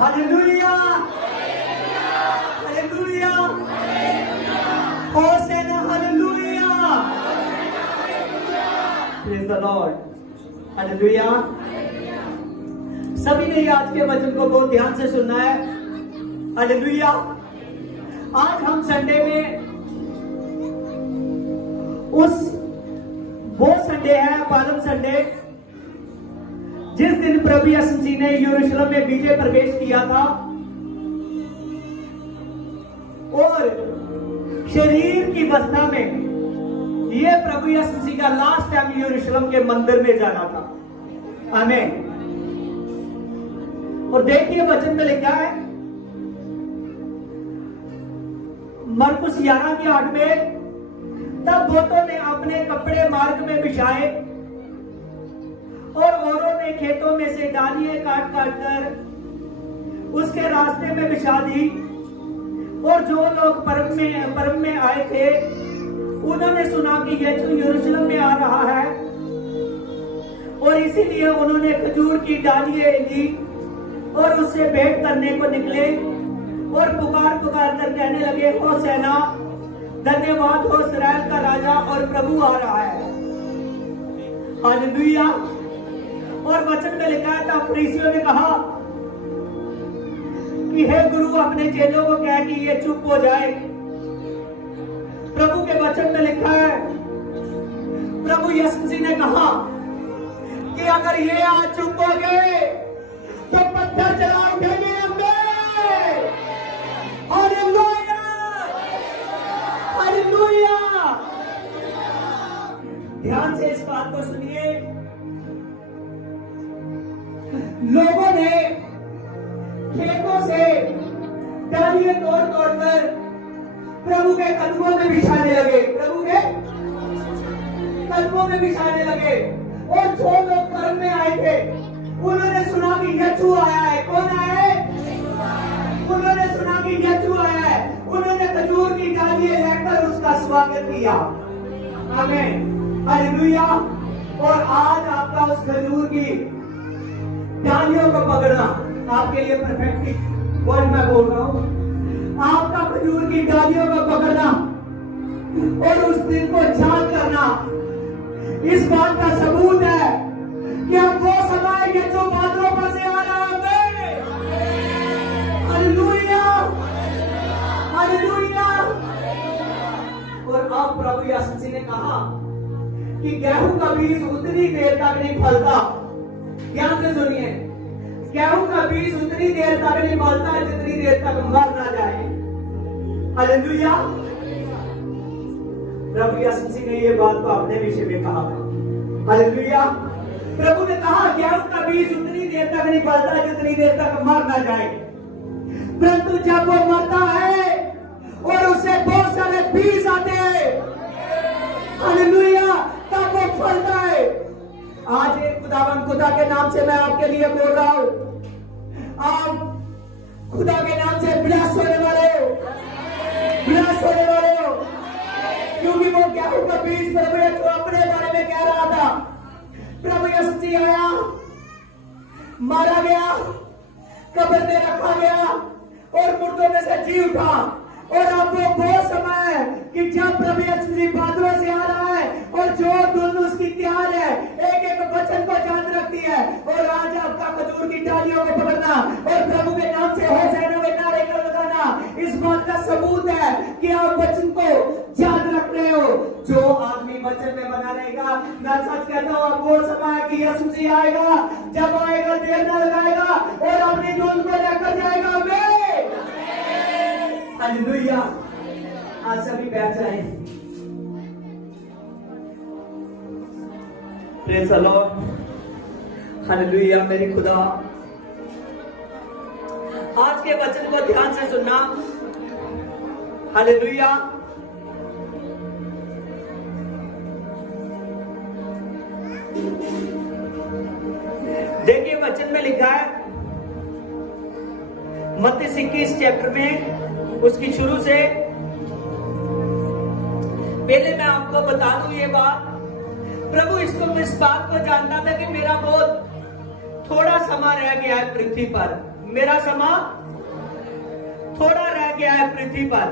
Hallelujah, hallelujah, hosanna, hallelujah, praise the Lord, hallelujah. सभी ने आज के वचन को बहुत ध्यान से सुनना है, हालेलुया। आज हम संडे में वो संडे है, पालम संडे, जिस दिन प्रभु यीशु मसीह ने यरूशलेम में विजय प्रवेश किया था और शरीर की अवस्था में यह प्रभु यीशु मसीह का लास्ट टाइम यरूशलेम के मंदिर में जाना था। आमीन। और देखिए वचन में लिखा है मरकुस 11 के 8 में, तब बहुतों ने अपने कपड़े मार्ग में बिछाए और औरों ने खेतों में से डालियां काट काट कर उसके रास्ते में बिछा दी। और जो लोग पर्व में आए थे उन्होंने सुना कि यीशु यरूशलेम में आ रहा है और इसीलिए उन्होंने खजूर की डालियां ली और उससे भेंट करने को निकले और पुकार पुकार कर कहने लगे, होसेना, धन्यवाद हो इस्राएल का राजा और प्रभु आ रहा है। हालेलुया। और वचन में लिखा है, तब फरीसियों ने कहा कि हे गुरु, अपने चेलों को कह कि ये चुप हो जाए। प्रभु के वचन में लिखा है, प्रभु यीशु मसीह ने कहा कि अगर ये आज चुप हो गए तो पत्थर चला उठेंगे हमें। Hallelujah, hallelujah. ध्यान से इस बात को सुनिए। लोगों ने खेतों से डालियां तोड़ तोड़ कर प्रभु के कदमों में बिछाने लगे, प्रभु के कदमों में बिछाने लगे। और जो लोग पर्व में आए थे उन्होंने सुना कि यीशु आया है। कौन आया है? उन्होंने सुना कि यीशु आया है। उन्होंने खजूर की डालियां लेकर उसका स्वागत किया। आमीन, हालेलुया। और आज आपका उस खजूर की डालियों को पकड़ना आपके लिए परफेक्ट वर्ड मैं बोल रहा हूं। आपका खजूर की डालियों को पकड़ना और उस दिन को याद करना इस बात का सबूत है कि अब वो समय है जो बादलों पर से आ रहा है। Hallelujah, hallelujah. और अब प्रभु यीशु मसीह ने कहा कि गेहूं का बीज उतनी देर तक नहीं फलता। ध्यान से सुनिए, गेहूं का बीज उतनी देर तक नहीं फलता जितनी देर तक मर ना जाए। हालेलुया। प्रभु यीशु मसीह ने ये बात को अपने विषय में कहा। हालेलुया। प्रभु ने कहा गेहूं का बीज उतनी देर तक नहीं फलता जितनी देर तक मर ना जाए, परंतु जब वो मरता है और उससे बहुत सारे बीज आते हैं, हालेलुया, तब वो फलता है। आज एक खुदा के नाम से मैं आपके लिए बोल रहा हूं, आप खुदा के नाम से ब्लेस होने वाले हो, ब्लेस होने वाले हो। क्योंकि वो गेहूं का बीज प्रभु यीशु अपने बारे में कह रहा था। प्रभु यीशु मसीह आया, मारा गया, कब्र में रखा गया और मुर्दों में से जी उठा। और अब वो समय है कि जब प्रभु यीशु मसीह बादलों से आ रहा है और जो धुन उसकी तैयार है, एक एक वचन को जान रखती है। और आज आपका खजूर की डालियों को पकड़ना और प्रभु के नाम से होसेना के नारे को लगाना इस बात का सबूत है कि आप वचन को याद रख रहे हो। जो आदमी वचन में बना रहेगा, मैं सच कहता हूँ, अब वो समय कि यीशु मसीह आएगा, जब आएगा देर न लगाएगा और अपनी धुन को लेकर जाएगा। हालेलुया। आज सभी बैठ जाए। Praise the Lord. हालेलुया। मेरी खुदा, आज के वचन को ध्यान से सुनना। हालेलुया। देखिए वचन में लिखा है मत्ती 21 चैप्टर में, उसकी शुरू से पहले मैं आपको बता दूं ये बात। प्रभु इसको इस बात को जानता था कि मेरा बहुत थोड़ा समय रह गया है पृथ्वी पर, मेरा समा थोड़ा रह गया है पृथ्वी पर।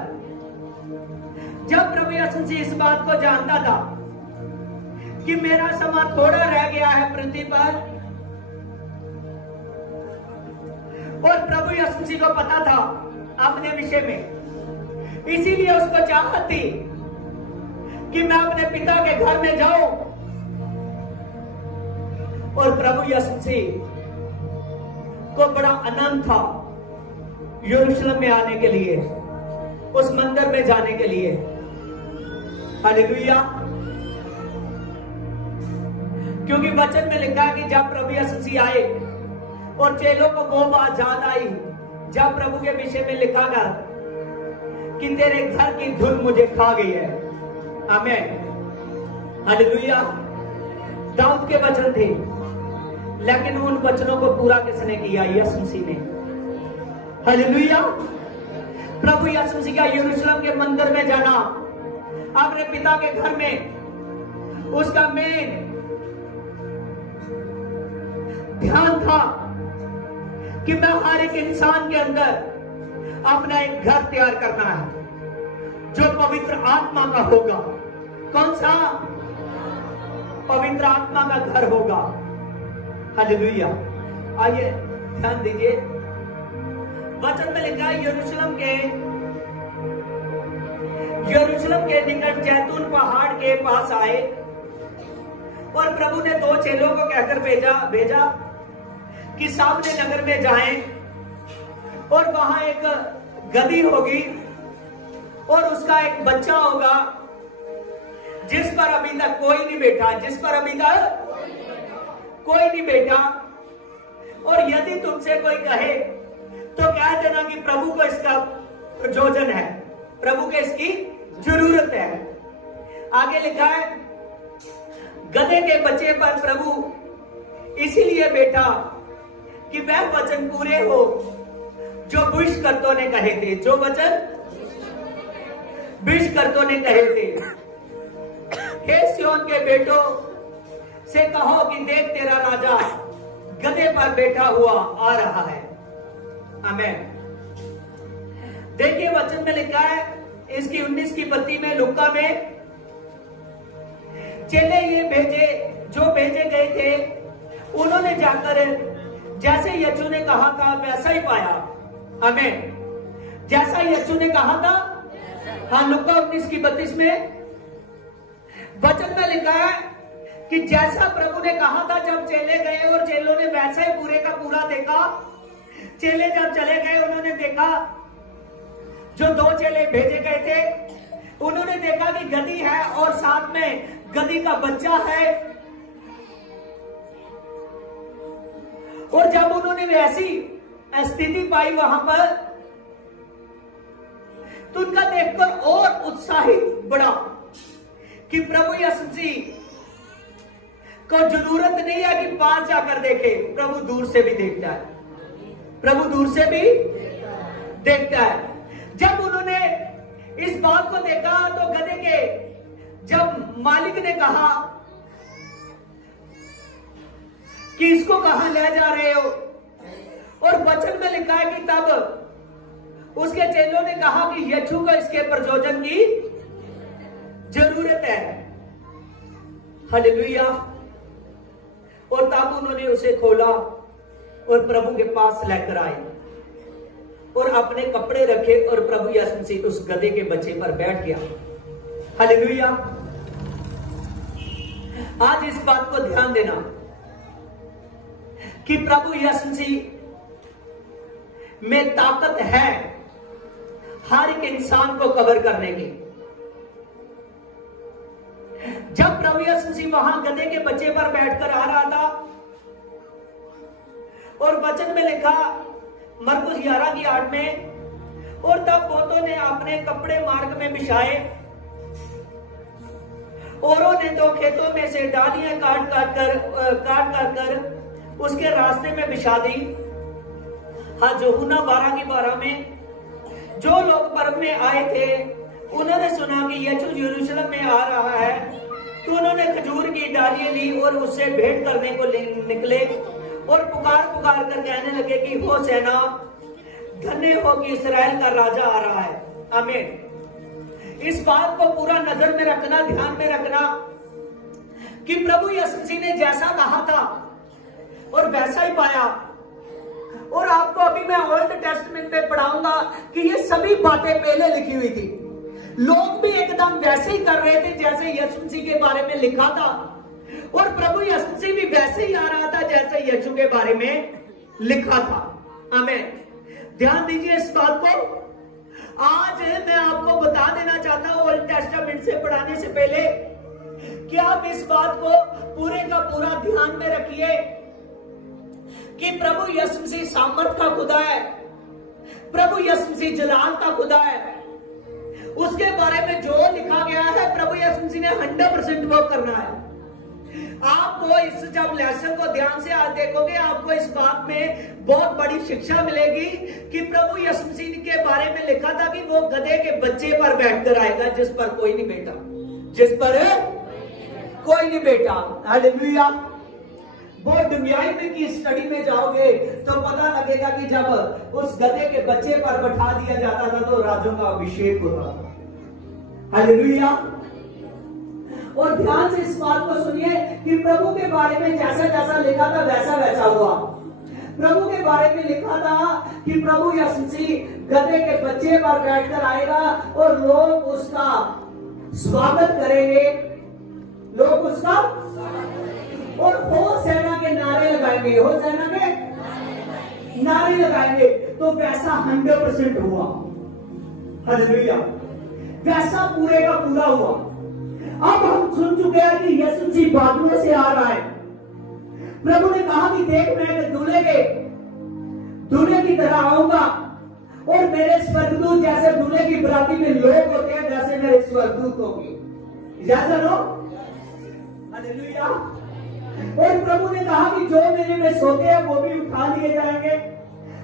जब प्रभु यीशु मसीह इस बात को जानता था कि मेरा समा थोड़ा रह गया है पृथ्वी पर, और प्रभु यीशु मसीह को पता था अपने विषय में, इसीलिए उसको चाहत थी कि मैं अपने पिता के घर में जाऊं। और प्रभु यीशु मसीह को बड़ा आनंद था यरूशलेम में आने के लिए, उस मंदिर में जाने के लिए। हालेलुया। क्योंकि वचन में लिखा है कि जब प्रभु यीशु मसीह आए और चेलों को वो बात याद आई जब प्रभु के विषय में लिखा गया कि तेरे घर की धुन मुझे खा गई है। आमीन। हालेलुया। दाऊद के वचन थे, लेकिन उन वचनों को पूरा किसने किया? यीशु मसीह ने। हालेलुया। प्रभु यीशु मसीह का यरूशलेम के मंदिर में जाना, अपने पिता के घर में, उसका मेन ध्यान था कि मैं हर एक इंसान के अंदर अपना एक घर तैयार करना है जो पवित्र आत्मा का होगा। कौन सा? पवित्र आत्मा का घर होगा। हालेलुया। आइए ध्यान दीजिए, वचन में लिखा है यरूशलेम के निकट जैतून पहाड़ के पास आए और प्रभु ने 2 चेलों को कहकर भेजा कि सामने नगर में जाएं और वहां एक गदही होगी और उसका एक बच्चा होगा जिस पर अभी तक कोई नहीं बैठा, कोई नहीं बैठा। और यदि तुमसे कोई कहे तो कह देना कि प्रभु को इसका प्रयोजन है, प्रभु को इसकी जरूरत है। आगे लिखा है गधे के बच्चे पर प्रभु इसीलिए बैठा कि वह वचन पूरे हो जो भविष्यवक्ताओं ने कहे थे, जो वचन भविष्यवक्ताओं ने कहे थे। हे सिय्योन के बेटों से कहो कि देख तेरा राजा गधे पर बैठा हुआ आ रहा है। आमीन। देखिए वचन में लिखा है इसकी 19 की पत्ती में, लुका में, चेले ये भेजे गए थे, उन्होंने जाकर जैसे यीशु ने कहा था वैसा ही पाया। आमीन। जैसा यीशु ने कहा था। हाँ, लुका 19 की 32 में वचन में लिखा है कि जैसा प्रभु ने कहा था जब चेले गए और चेलों ने वैसा ही पूरे का पूरा देखा। चेले जब चले गए उन्होंने देखा, जो 2 चेले भेजे गए थे उन्होंने देखा कि गधी है और साथ में गधी का बच्चा है। और जब उन्होंने वैसी स्थिति पाई वहां पर, तो उनका देखकर और उत्साहित बढ़ा कि प्रभु यीशु मसीह को जरूरत नहीं है कि पास जाकर देखे, प्रभु दूर से भी देखता है, प्रभु दूर से भी देखता है। जब उन्होंने इस बात को देखा तो गधे के जब मालिक ने कहा कि इसको कहां ले जा रहे हो, और वचन में लिखा है कि तब उसके चेलों ने कहा कि यीशु को इसके प्रयोजन की जरूरत है। हालेलुया। और तब उन्होंने उसे खोला और प्रभु के पास लेकर आए और अपने कपड़े रखे और प्रभु यीशु मसीह उस गधे के बच्चे पर बैठ गया। हालेलुया। आज इस बात को ध्यान देना कि प्रभु यीशु मसीह में ताकत है हर एक इंसान को कवर करने की। जब प्रभु यीशु मसीह वहां गधे के बच्चे पर बैठकर आ रहा था और वचन में लिखा मरकुस 11 की 8 में, और तब बहुतों ने अपने कपड़े मार्ग में बिछाए, औरों ने तो खेतों में से डालियां काट कर उसके रास्ते में बिछा दी। हाँ, यूहन्ना 12 की 12 में जो लोग पर्व में आए थे उन्होंने सुना कि यीशु यरूशलेम में आ रहा है, तो उन्होंने खजूर की डालियां ली और उससे भेंट करने को निकले और पुकार पुकार कर कहने लगे कि हो सेना, धन्य हो कि इस्राएल का राजा आ रहा है। आमीन। इस बात को पूरा नजर में रखना, ध्यान में रखना कि प्रभु यीशु मसीह ने जैसा कहा था और वैसा ही पाया। और आपको अभी मैं ओल्ड टेस्टमेंट में पढ़ाऊंगा कि ये सभी बातें पहले लिखी हुई थी। लोग भी एकदम वैसे ही कर रहे थे जैसे यीशु मसीह के बारे में लिखा था, और प्रभु यीशु मसीह भी वैसे ही आ रहा था जैसे यीशु के बारे में लिखा था। आमीन। ध्यान दीजिए इस बात को। आज मैं आपको बता देना चाहता हूं ओल्ड टेस्टामेंट से पढ़ाने से पहले कि आप इस बात को पूरे का पूरा ध्यान में रखिए कि प्रभु यीशु मसीह सामर्थ का खुदा है, प्रभु यीशु मसीह जलाल का खुदा है। उसके बारे में जो लिखा गया है प्रभु यीशु मसीह ने 100% वर्क करना है। आपको इस जब लेसन को ध्यान से आज देखोगे, आपको इस बात में बहुत बड़ी शिक्षा मिलेगी कि प्रभु यीशु मसीह के बारे में लिखा था कि वो गधे के बच्चे पर बैठकर आएगा जिस पर कोई नहीं बैठा, जिस पर कोई नहीं बैठा। हालेलुया। बहुत दुनियाई में की स्टडी में जाओगे तो पता लगेगा कि जब उस गधे के बच्चे पर बैठा दिया जाता था तो राजों का अभिषेक होता था। हालेलुया। और ध्यान से इस बात को सुनिए कि प्रभु के बारे में जैसा जैसा लिखा था वैसा वैसा हुआ। प्रभु के बारे में लिखा था कि प्रभु यीशु मसीह गधे के बच्चे पर बैठकर आएगा और लोग उसका स्वागत करेंगे, लोग उसका और हो सेना के नारे लगाएंगे, हो सेना के नारे लगाएंगे। तो वैसा 100% हुआ। हालेलुया। वैसा पूरे का पूरा हुआ। अब हम सुन चुके हैं कि यीशु मसीह बादलों से आ रहा है। प्रभु ने कहा कि देख मैं दूल्हे की तरह आऊंगा और मेरे स्वर्गदूत जैसे दूल्हे की बराती में लोग होते हैं वैसे मेरे स्वर्गदूत होंगे। जैसा लो। हालेलुया। और प्रभु ने कहा कि जो मेरे में सोते हैं वो भी उठा लिए जाएंगे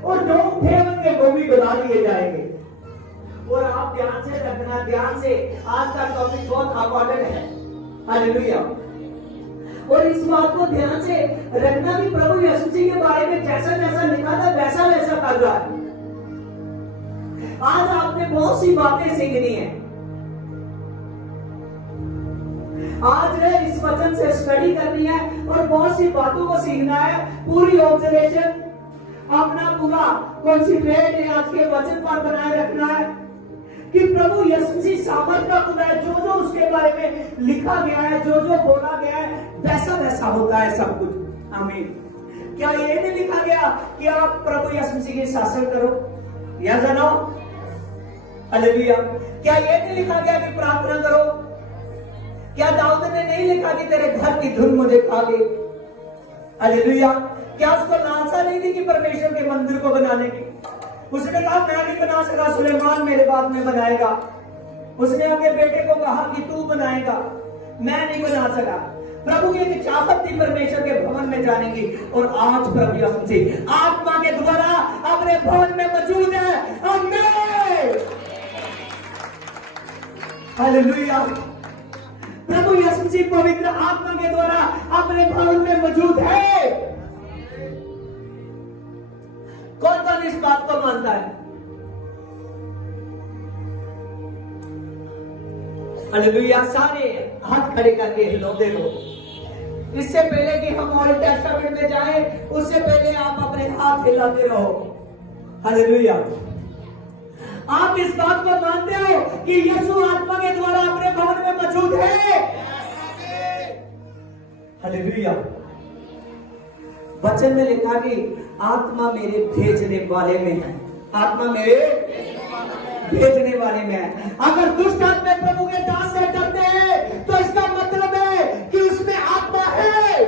और जो उठे होंगे वो भी बुला लिए जाएंगे। और आप ध्यान से रखना, ध्यान से, आज का टॉपिक बहुत इंपॉर्टेंट है। हालेलुया। और इस बात को ध्यान से रखना कि प्रभु यीशु मसीह के बारे में जैसा जैसा लिखा था वैसा वैसा कर रहा है। आज आपने बहुत सी बातें सीखनी है। आज इस वचन से स्टडी करनी है और बहुत सी बातों को सीखना है। पूरी ऑब्जर्वेशन अपना पूरा कॉन्सेंट्रेट आज के वचन पर बनाए रखना है कि प्रभु यीशु मसीह सामर्थ का खुदा है। जो जो उसके बारे में लिखा गया है, जो जो बोला गया है वैसा वैसा होता है सब कुछ। आमीन। क्या ये नहीं लिखा गया कि आप प्रभु यीशु मसीह के शासन करो या जानो? हालेलुया। क्या ये नहीं लिखा गया कि प्रार्थना करो? क्या दाऊद ने नहीं लिखा कि तेरे घर की धुन मुझे खा गई? हालेलुया। क्या उसको लालसा नहीं थी कि परमेश्वर के मंदिर को बनाने की? उसने कहा मैं नहीं बना सका, सुलेमान मेरे बाद में बनाएगा। उसने अपने बेटे को कहा कि तू बनाएगा, मैं नहीं बना सका। प्रभु की एक चाहत थी परमेश्वर के भवन में जाने की, और आज प्रभु यीशु मसीह आत्मा के द्वारा अपने भवन में मौजूद है। आमीन। हालेलुया। प्रभु यीशु मसीह पवित्र आत्मा के द्वारा अपने भवन में मौजूद है। कौन कौन इस बात को मानता है? हालेलुया। सारे हाथ खड़े करके हिलाते रहो। इससे पहले कि हम ओल्ड टेस्टामेंट में जाएं, उससे पहले आप अपने हाथ हिलाते रहो। हालेलुया। आप इस बात को मानते हो कि यीशु आत्मा के द्वारा अपने भवन में मौजूद है? हालेलुया। वचन में लिखा कि आत्मा मेरे भेजने वाले में है, आत्मा मेरे भेजने वाले में है। अगर दुष्ट आत्मा प्रभु के दास से डरते हैं तो इसका मतलब है कि उसमें आत्मा है।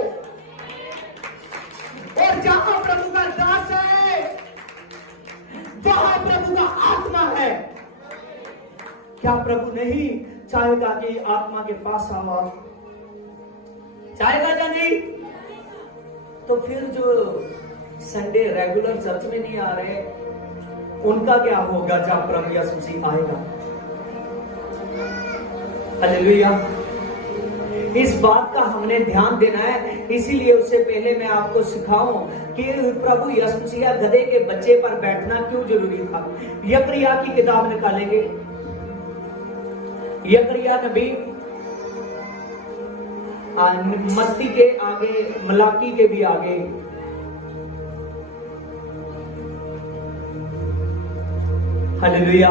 और जहां प्रभु का दास है वहां प्रभु का आत्मा है। क्या प्रभु नहीं चाहेगा कि आत्मा के पास आओ? चाहेगा या नहीं? तो फिर जो संडे रेगुलर चर्च में नहीं आ रहे उनका क्या होगा जब प्रभु यीशु मसीह आएगा? हालेलुया। इस बात का हमने ध्यान देना है। इसीलिए उससे पहले मैं आपको सिखाऊं कि प्रभु यीशु मसीह गधे के बच्चे पर बैठना क्यों जरूरी था। यकरिया की किताब निकालेंगे, यकरिया नबी, मत्ती के आगे, मलाकी के भी आगे, हालेलुया।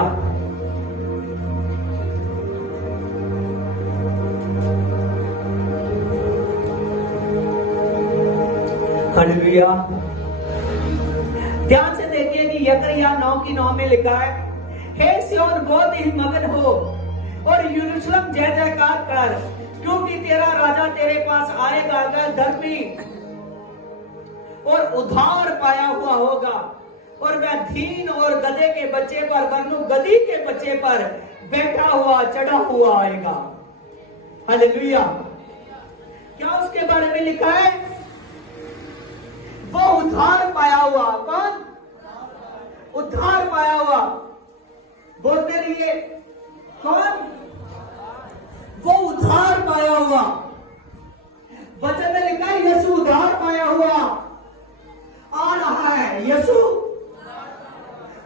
हालेलुया। ध्यान से देखिए कि यकरिया 9:9 में लिखा है, हे सिय्योन बहुत ही मगन हो और यरूशलेम जय जयकार कर, क्योंकि तेरा राजा तेरे पास आएगा, वह धर्मी और उद्धार पाया हुआ होगा और वह दीन और गधे के बच्चे पर, वरनु गधी के बच्चे पर बैठा हुआ चढ़ा हुआ आएगा। हालेलुया। क्या उसके बारे में लिखा है? वो उद्धार पाया हुआ। कौन? उद्धार पाया हुआ। बोलते रहिए, कौन? वो उद्धार पाया हुआ। वचन में लिखा है यीशु उद्धार पाया हुआ आ रहा है। यीशु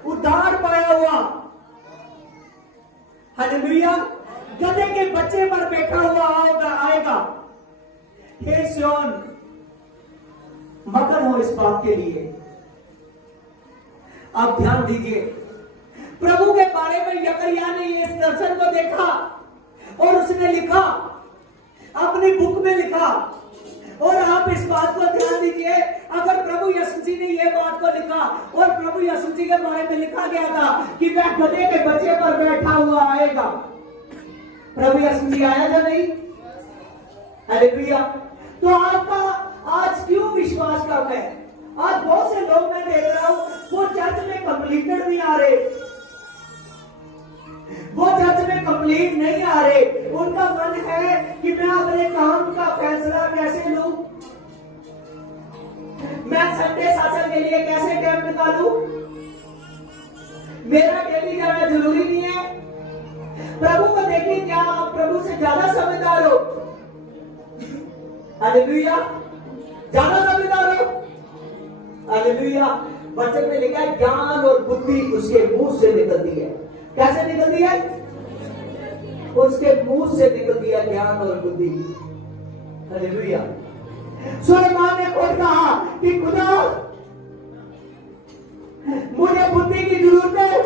उद्धार पाया हुआ, हालेलुया, गधे के बच्चे पर बैठा हुआ आएगा। हे सिय्योन मगन हो इस बात के लिए। अब ध्यान दीजिए, प्रभु के बारे में यकरिया ने इस दर्शन को देखा और उसने लिखा, अपनी बुक में लिखा। और आप इस बात को ध्यान दीजिए, अगर प्रभु यीशु जी ने यह बात को लिखा और प्रभु यीशु जी के बारे में लिखा गया था कि वह गधे के बच्चे पर बैठा हुआ आएगा, प्रभु यीशु जी आया था नहीं? हालेलुया। तो आपका आज क्यों विश्वास कम है? आज बहुत से लोग मैं देख रहा हूं, वो चर्च में कंप्लीटेड नहीं आ रहे, वो चर्च में कंप्लीट नहीं आ रहे। उनका मन है कि मैं अपने काम का फैसला कैसे लूं, मैं संडे शासन के लिए कैसे टाइम निकालूं, मेरा डेली जाना जरूरी नहीं है। प्रभु को देखिए, क्या आप प्रभु से ज्यादा समझदार हो? हालेलुया। ज्यादा समझदार हो? हालेलुया। वचन में लिखा है ज्ञान और बुद्धि उसके मुंह से निकलती है। कैसे निकलती है? उसके मुंह से निकलती है ज्ञान और बुद्धि। हालेलुया। सुलेमान ने खुद कहा कि खुदा मुझे बुद्धि की जरूरत है।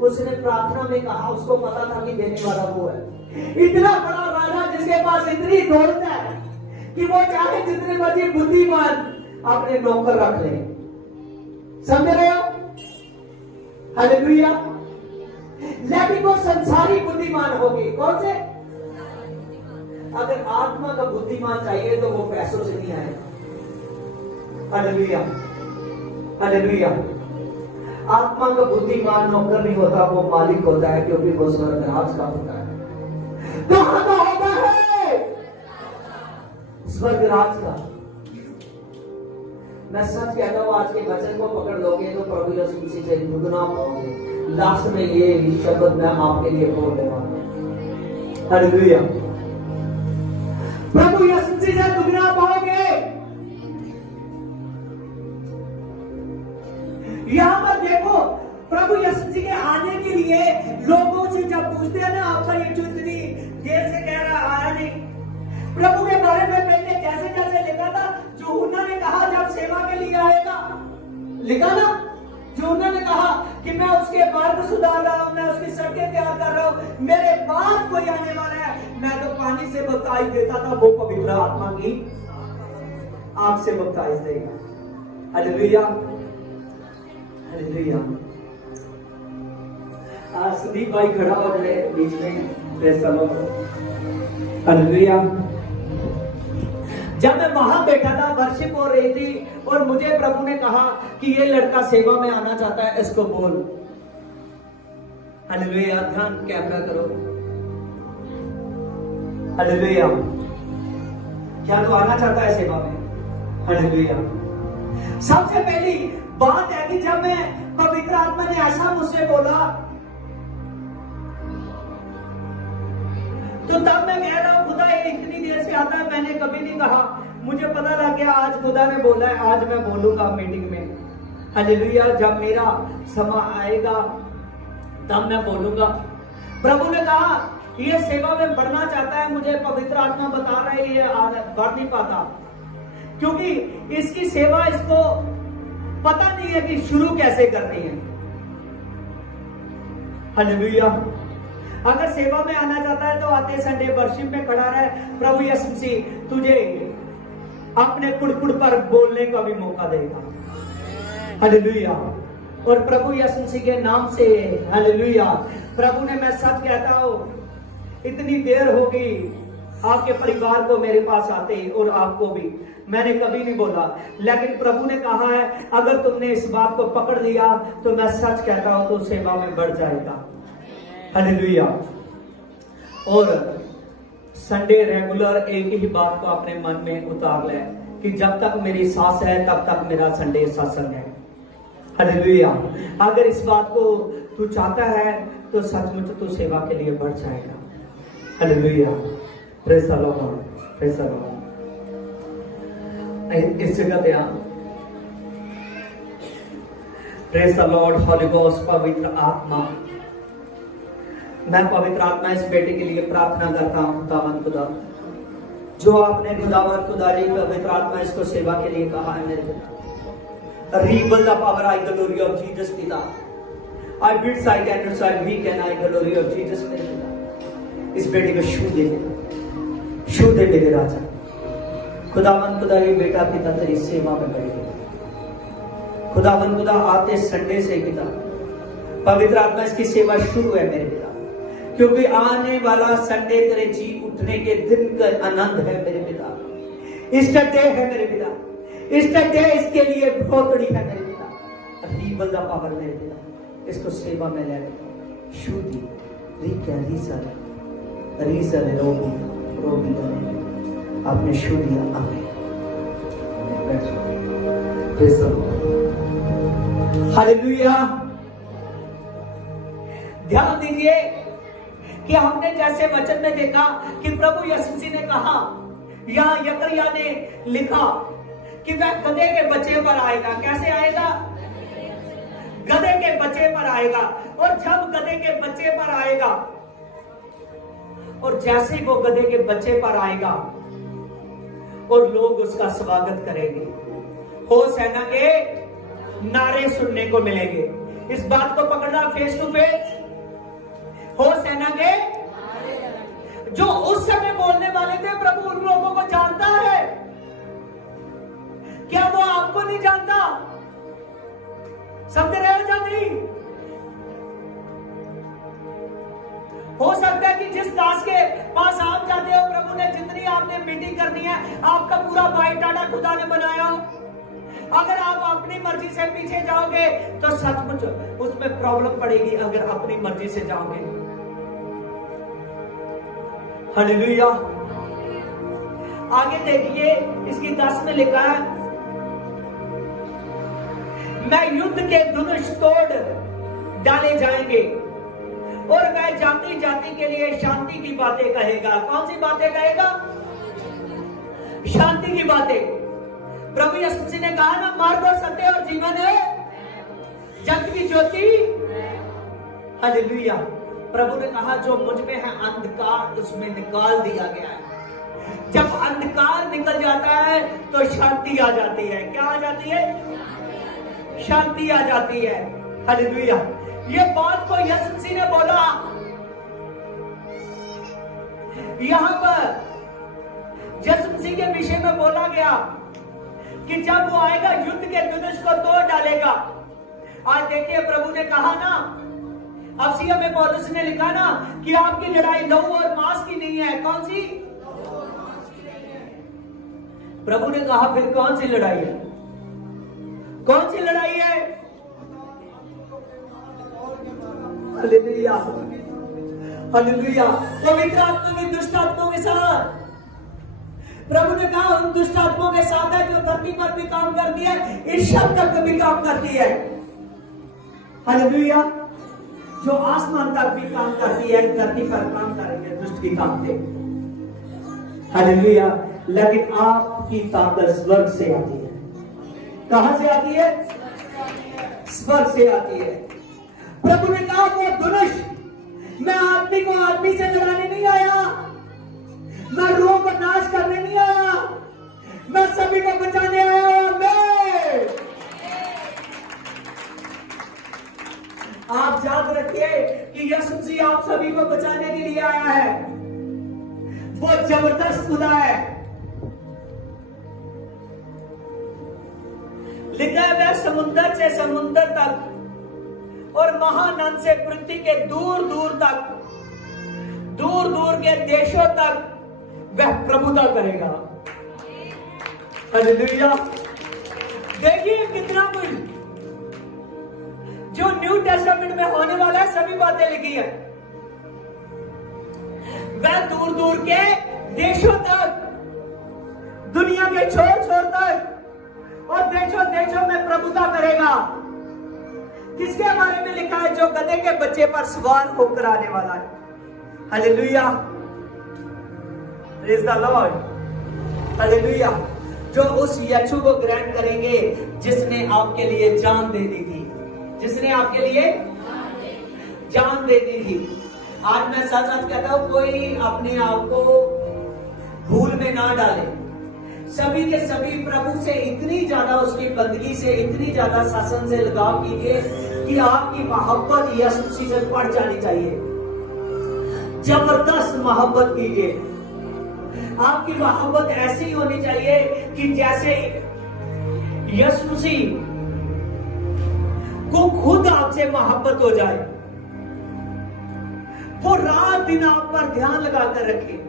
उसने प्रार्थना में कहा, उसको पता था कि देने वाला वो है। इतना बड़ा राजा जिसके पास इतनी दौलत है कि वो चाहे जितने मर्जी बुद्धिमान अपने नौकर रख ले। समझ रहे हो? हालेलुया। लेकिन वो संसारी बुद्धिमान होगी। कौन से? अगर आत्मा का बुद्धिमान चाहिए तो वो पैसों से नहीं आएगा। हालेलुया। हालेलुया। आत्मा का बुद्धिमान नौकर नहीं होता, वो मालिक होता है, क्योंकि वो स्वर्गराज का होता है। कहां का होता है? स्वर्गराज का। मैं सच कहता हूं, आज के वचन को पकड़ लोगे तो प्रभु यीशु मसीह से दुगना पाओगे। लास्ट में ये शब्द मैं आपके लिए बोलने वाला हूं। हालेलुया। प्रभु यीशु मसीह से दुगना पाओगे। यहां पर देखो, प्रभु यीशु जी के आने के लिए लोगों से जब पूछते हैं ना, आपका ये इतनी देर से कह रहा आया नहीं। प्रभु के बारे में पहले कैसे कैसे लिखा था, जो उन्होंने कहा जब सेवा के लिए आएगा, लिखा ना, जो उन्होंने कहा कि मैं उसके मार्ग सुधार रहा हूं, मैं उसकी सड़कें तैयार कर रहा हूं, मेरे बाद कोई आने वाला है, मैं तो पानी से बपतिस्मा देता था, वो पवित्र आत्मा की आग से बपतिस्मा देगा। हालेलुया। हालेलुया। सुदीप भाई खड़ा हो जाए बीच में। हालेलुया। जब मैं वहां बैठा था, वर्शिप हो रही थी और मुझे प्रभु ने कहा कि ये लड़का सेवा में आना चाहता है, इसको बोल। हालेलुया। ध्यान कैमरा करो। हालेलुया। क्या तो आना चाहता है सेवा में? हालेलुया। सबसे पहली बात है कि जब मैं पवित्र आत्मा ने ऐसा मुझसे बोला तो तब मैं कह रहा हूं खुदा ये इतनी देर से आता है, मैंने कभी नहीं कहा। मुझे पता लग गया आज खुदा ने बोला है, आज मैं बोलूंगा मीटिंग में। हालेलुया। जब मेरा समय आएगा तब मैं बोलूंगा। प्रभु ने कहा ये सेवा में बढ़ना चाहता है, मुझे पवित्र आत्मा बता रही है बढ़ नहीं पाता, क्योंकि इसकी सेवा इसको पता नहीं है कि शुरू कैसे करनी है। हालेलुया। अगर सेवा में आना चाहता है तो आते संडे वर्शिप में खड़ा रहे, प्रभु यीशु मसीह तुझे अपने कुड़कुड़ पर बोलने का भी मौका देगा। हालेलुया। और प्रभु यीशु मसीह के नाम से हालेलुया। प्रभु ने, मैं सच कहता हूं, इतनी देर हो गई आपके परिवार को मेरे पास आते और आपको भी, मैंने कभी नहीं बोला, लेकिन प्रभु ने कहा है अगर तुमने इस बात को पकड़ लिया तो मैं सच कहता हूं तो सेवा में बढ़ जाएगा। हालेलुया। और संडे रेगुलर एक ही बात को अपने मन में उतार ले कि जब तक मेरी सांस है तब तक मेरा संडे सत्संग है। हालेलुया। अगर इस बात को तू चाहता है तो सचमुच तू सेवा के लिए बढ़ जाएगा। Hallelujah. Praise the Lord, praise the Lord. इस जगह पे आप praise the Lord, Holy Ghost, पवित्र आत्मा, मैं पवित्र आत्मा इस बेटे के लिए प्रार्थना करता हूं। खुदावन खुदा, जो आपने खुदावन खुदा जी पवित्र आत्मा इसको सेवा के लिए कहा है मेरे पिता, rebel the power I glory of Jesus पिता, I bits I can I weak and I glory of Jesus मेरे पिता, इस बेटे को छू दे मेरे राजा। खुदावन खुदा ये बेटा पिता तेरी सेवा में बढ़ेगा। खुदावन खुदा आते संडे से पिता पवित्र आत्मा इसकी सेवा शुरू है मेरे पिता, क्योंकि आने वाला संडे तेरे जी उठने के दिन का आनंद है मेरे पिता। ईस्टर डे है मेरे पिता, ईस्टर डे इसके लिए बहुत बड़ी है मेरे पिता। रीबल द पावर मेरे पिता, इसको सेवा में ले शुद्धि रीसर रोगी आपने शुरू दिया। हालेलुया। ध्यान दीजिए कि हमने जैसे वचन में देखा कि प्रभु यीशु मसीह ने कहा, या यकरिया ने लिखा कि वह गधे के बच्चे पर आएगा। कैसे आएगा? गधे के बच्चे पर आएगा। और जब गधे के बच्चे पर आएगा, और जैसे ही वो गधे के बच्चे पर आएगा और लोग उसका स्वागत करेंगे, होशाना के नारे सुनने को मिलेंगे। इस बात को पकड़ना फेस टू फेस, होशाना के जो उस समय बोलने वाले थे, प्रभु उन लोगों को जानता है। क्या वो आपको नहीं जानता? समझ रहे हो या नहीं? हो सकता है कि जिस दास के पास आप जाते हो, प्रभु ने जितनी आपने मीटिंग करनी है, आपका पूरा बायोडाटा खुदा ने बनाया हो। अगर आप अपनी मर्जी से पीछे जाओगे तो सचमुच उसमें प्रॉब्लम पड़ेगी। अगर अपनी मर्जी से जाओगे, हालेलुया। आगे देखिए, इसकी 10 में लिखा है, मैं युद्ध के धनुष तोड़ डाले जाएंगे और वह जाति जाति के लिए शांति की बातें कहेगा। कौन सी बातें कहेगा? शांति की बातें। प्रभु यीशु मसीह ने कहा ना, मार्ग और सत्य और जीवन है, जग की ज्योति। हालेलुया। प्रभु ने कहा जो मुझ में है अंधकार, उसमें निकाल दिया गया है। जब अंधकार निकल जाता है तो शांति आ जाती है। क्या आ जाती है? शांति आ जाती है। हालेलुया। ये बात को यीशु मसीह ने बोला। यहां पर यीशु मसीह के विषय में बोला गया कि जब वो आएगा युद्ध के धनुष को तोड़ डालेगा। आज देखिए, प्रभु ने कहा ना, अफसिया में पौलुस ने लिखा ना कि आपकी लड़ाई लहू और मांस की नहीं है। कौन सी? प्रभु ने कहा फिर कौन सी लड़ाई है? कौन सी लड़ाई है? Hallelujah, hallelujah. पवित्र आत्मा की दुष्ट आत्माओं के साथ, प्रभु ने कहा उन दुष्ट आत्माओं के साथ है जो धरती पर भी काम करती है, इस शब्द तक भी काम करती है। हालेलुया। जो आसमान तक भी काम करती है, धरती पर काम करेंगे दुष्ट की ताकतें। हालेलुया। लेकिन आपकी ताकत स्वर्ग से आती है। कहां से आती है? स्वर्ग से आती है। प्रभु ने कहा वो धनुष, मैं आदमी को आदमी से लड़ाने नहीं आया, मैं रोग को नाश करने नहीं आया, मैं सभी को बचाने आया हूं। मैं आप याद रखिए कि यीशु मसीह आप सभी को बचाने के लिए आया है। वो जबरदस्त खुदा है। लिखा है वह समुंदर से समुंदर तक और महानद से पृथ्वी के दूर दूर तक, दूर दूर के देशों तक वह प्रभुता करेगा। हालेलुया। देखिए कितना कुछ जो न्यू टेस्टामेंट में होने वाला है, सभी बातें लिखी है। वह दूर दूर के देशों तक, दुनिया के छोर छोर तक और देशों देशों में प्रभुता करेगा। किसके बारे में लिखा है? जो गधे के बच्चे पर सवार होकर आने वाला है। Hallelujah. Praise the Lord. Hallelujah. जो उस यीशु को ग्रहण करेंगे जिसने आपके लिए जान दे दी थी, जिसने आपके लिए जान दे दी थी। आज मैं सच सच कहता हूं, कोई अपने आप को भूल में ना डाले। सभी के सभी प्रभु से इतनी ज्यादा, उसकी बंदगी से इतनी ज्यादा, शासन से लगाव कीजिए कि आपकी मोहब्बत यीशु मसीह से बढ़ जानी चाहिए। जबरदस्त मोहब्बत कीजिए। आपकी मोहब्बत ऐसी होनी चाहिए कि जैसे यीशु मसीह को खुद आपसे मोहब्बत हो जाए। वो रात दिन आप पर ध्यान लगाकर रखे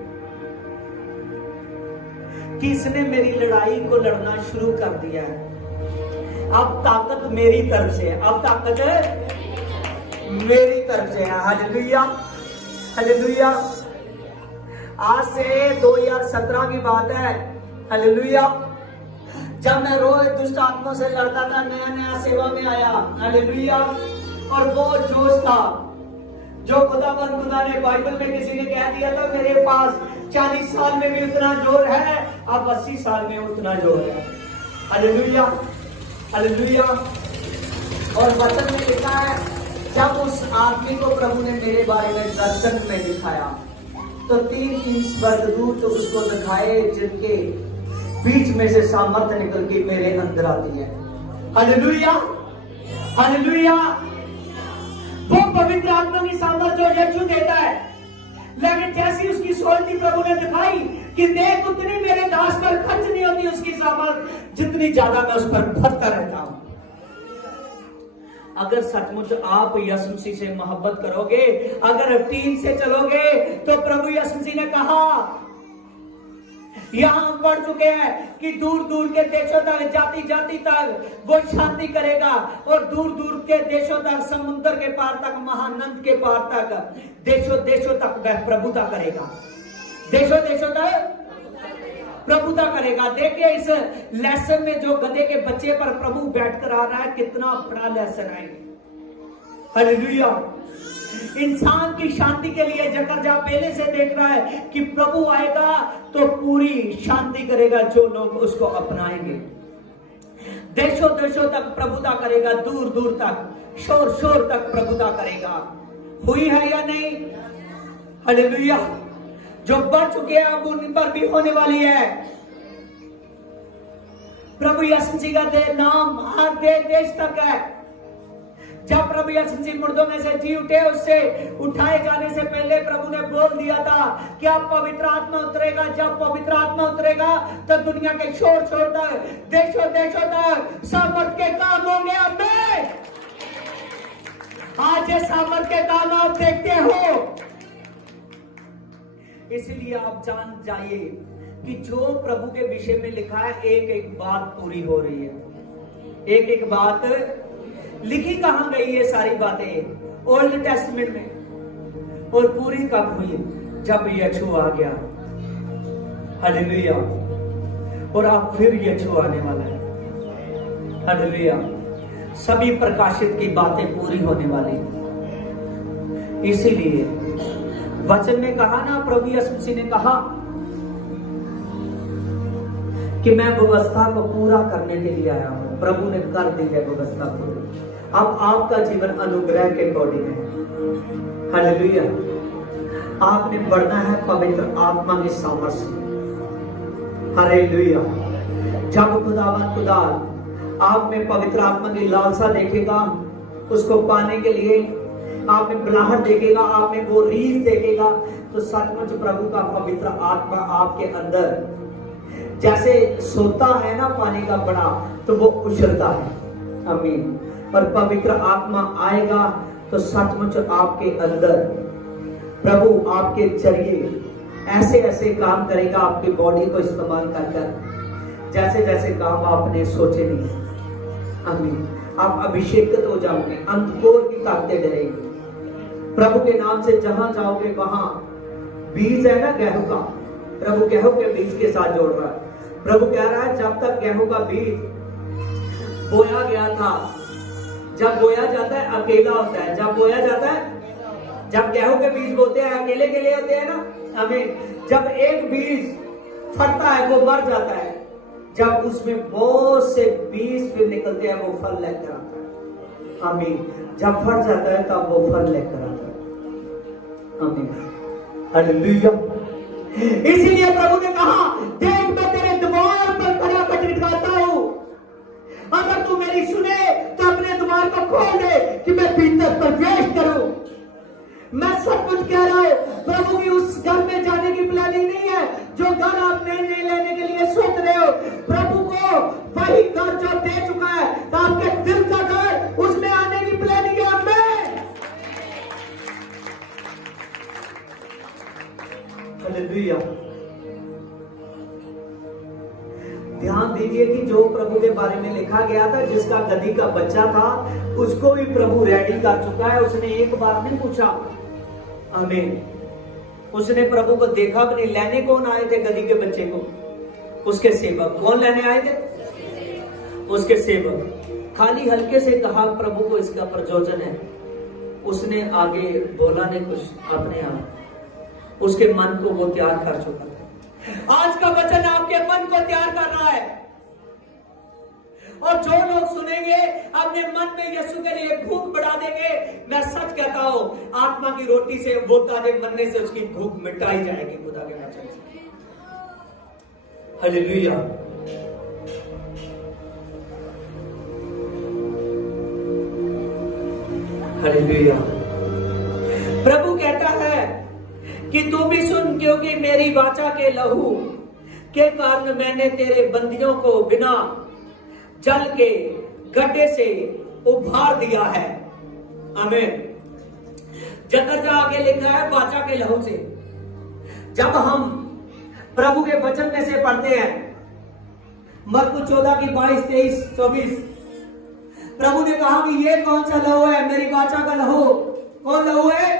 कि इसने मेरी लड़ाई को लड़ना शुरू कर दिया है। अब ताकत मेरी तरफ से है, अब ताकत मेरी तरफ से है। हालेलुया। हालेलुया। आज से 2017 की बात है। हालेलुया। जब मैं रोज दुष्ट आत्मा से लड़ता था, नया नया सेवा में आया। हालेलुया। और वो जोश था जो खुदा ने बाइबल में किसी ने कह दिया था, मेरे पास 40 साल में भी उतना जोर है, अब 80 साल में उतना जोर है। हालेलुया। हालेलुया। और वचन में लिखा है, जब उस आदमी को प्रभु ने मेरे बारे में दर्शन में दिखाया तो 3 स्वर्गदूत तो उसको दिखाए, जिनके बीच में से सामर्थ्य निकल के मेरे अंदर आती है। हालेलुया। हालेलुया। वो पवित्र आत्मा की सामर्थ्य जो यीशु देता है, लेकिन जैसी उसकी सोचती प्रभु ने दिखाई कि देख उतनी मेरे दास पर खर्च नहीं होती उसकी सामर्थ्य, जितनी ज्यादा मैं उस पर भरता रहता हूं। अगर सचमुच आप यीशु मसीह से मोहब्बत करोगे, अगर रूटीन से चलोगे, तो प्रभु यीशु मसीह ने कहा, यहां बढ़ चुके हैं कि दूर दूर के देशों तक, जाति जाति तक वो शांति करेगा, और दूर दूर के देशों तक, समुद्र के पार तक, महानंद के पार तक, देशों देशों तक वह प्रभुता करेगा। देशों देशों तक प्रभुता करेगा। देखिए इस लेसन में जो गधे के बच्चे पर प्रभु बैठकर आ रहा है, कितना बड़ा लेसन है। हालेलुया। इंसान की शांति के लिए जकर जहां पहले से देख रहा है कि प्रभु आएगा तो पूरी शांति करेगा जो लोग उसको अपनाएंगे। देशों देशों तक प्रभुता करेगा, दूर दूर तक, शोर शोर तक प्रभुता करेगा। हुई है या नहीं? हालेलुया। जो बढ़ चुके हैं अब उन पर भी होने वाली है। प्रभु यीशु मसीह का नाम हर देश तक है। जब प्रभु यीशु मसीह मुर्दों में से जी उठे, उससे उठाए जाने से पहले प्रभु ने बोल दिया था कि अब पवित्र आत्मा उतरेगा। जब पवित्र आत्मा उतरेगा तो दुनिया के शोर शोर तक, देशों देशों तक सामर्थ के काम होंगे। हमें आज ये सामर्थ के काम आप देखते हो, इसलिए आप जान जाइए कि जो प्रभु के विषय में लिखा है, एक एक बात पूरी हो रही है। एक एक बात लिखी कहां गई है? सारी बातें ओल्ड टेस्टमेंट में, और पूरी कब हुई? जब यीशु आ गया। हालेलुया। और अब फिर यीशु आने वाला है। हालेलुया। सभी प्रकाशित की बातें पूरी होने वाली। इसीलिए वचन में कहा ना, प्रभु यीशु मसीह ने कहा कि मैं व्यवस्था को पूरा करने के लिए आया हूं। प्रभु ने कर दी है व्यवस्था पूरी। अब आपका जीवन अनुग्रह के अकॉर्डिंग है। हालेलुया। आपने बढ़ना है पवित्र आत्मा की सामर्थ्य से। हालेलुया। जब खुदा आप में पवित्र आत्मा की लालसा देखेगा, उसको पाने के लिए आप में बुलाहट देखेगा, आप में वो रीस देखेगा, तो सचमुच प्रभु का पवित्र आत्मा आपके अंदर जैसे सोता है ना पानी का बड़ा, तो वो उछलता है। आमीन। पर पवित्र आत्मा आएगा तो सचमुच आपके अंदर प्रभु आपके जरिए ऐसे ऐसे काम करेगा, आपकी बॉडी को इस्तेमाल कर जैसे जैसे काम आपने सोचे नहीं। आमीन। आप अभिषेकित हो जाओगे, अंधकोर की ताकतें डरेगी। प्रभु के नाम से जहां जाओगे वहां बीज है ना गेहूं का, प्रभु गेहूं के बीज के साथ जोड़ रहा है। प्रभु कह रहा है जब तक गेहूं का बीज बोया गया था, जब बोया जाता है अकेला होता है, जब बोया जाता है, जब गेहूं के बीज बोते हैं अकेले के लिए होते हैं ना। हमें जब एक बीज फटता है वो मर जाता है, जब उसमें बहुत से बीज फिर निकलते हैं वो फल लेकर आता है। आमीन। जब फट जाता है तब वो फल लेकर आता है। आमीन। हालेलुया। इसीलिए प्रभु ने कहा, देख मैं तेरे द्वार पर खड़ा खटखटाता हूं, अगर तू मेरी सुने तो अपने द्वार को खोल दे कि मैं भीतर प्रवेश करूं। मैं सब कुछ कह रहा हूं, प्रभु की उस घर में जाने की प्लानिंग नहीं है जो घर आप नहीं लेने के लिए सोच रहे हो। प्रभु को वही घर जो दे चुका है, तो आपके दिल का घर, उसमें आने की प्लानिंग है। हमें हालेलुया। ध्यान दीजिए कि जो प्रभु के बारे में लिखा गया था, जिसका गधी का बच्चा था, उसको भी प्रभु रेडी कर चुका है। उसने एक बार नहीं पूछा। आमीन। उसने प्रभु को देखा भी नहीं। लेने कौन आए थे गधी के बच्चे को? उसके सेवक। कौन लेने आए थे? उसके सेवक। खाली हल्के से कहा प्रभु को इसका प्रयोजन है, उसने आगे बोला नहीं कुछ अपने आप। उसके मन को वो तैयार कर चुका था। आज का वचन आपके मन को तैयार कर रहा है, और जो लोग सुनेंगे अपने मन में यीशु के लिए भूख बढ़ा देंगे। मैं सच कहता हूं, आत्मा की रोटी से, वो ताजे बनने से उसकी भूख मिटाई जाएगी खुदा के वचन से। हालेलुया। हालेलुया। प्रभु कहता है कि तू भी सुन, क्योंकि मेरी वाचा के लहू के कारण मैंने तेरे बंदियों को बिना जल के गड्ढे से उभार दिया है। आमीन। जगत आगे लिखा है वाचा के लहू से। जब हम प्रभु के वचन में से पढ़ते हैं, मरकुस 14 की 22, 23, 24, प्रभु ने कहा कि ये कौन सा लहू है? मेरी वाचा का लहू। कौन लहू है?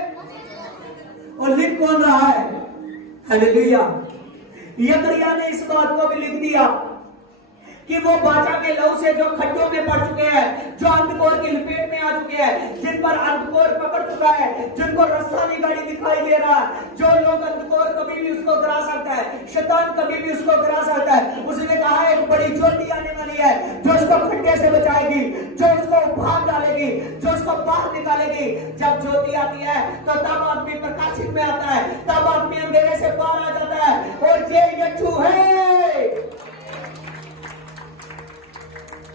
और लिख कौन रहा है? हालेलुया। यकरिया ने इस बात को भी लिख दिया कि वो वाचा के लहू से जो खड्डों में पड़ चुके हैं, जो अंधकोर की लपेट में आ चुके हैं, जिन पर अंधकोर पकड़ चुका है, जिनको रास्ता नहीं गाड़ी दिखाई दे रहा, जो लोग अंधकोर कभी भी उसको गिरा सकता है, शैतान कभी भी उसको गिरा सकता है। उसने कहा एक बड़ी ज्योति आने वाली है जो उसको खड्डे से बचाएगी, जो उसको उभार डालेगी, जो उसको बाहर निकालेगी। जब ज्योति आती है तो तब आदमी प्रकाशित में आता है, तब आदमी अंधेरे से बाहर आ जाता है। और ये यीशु है।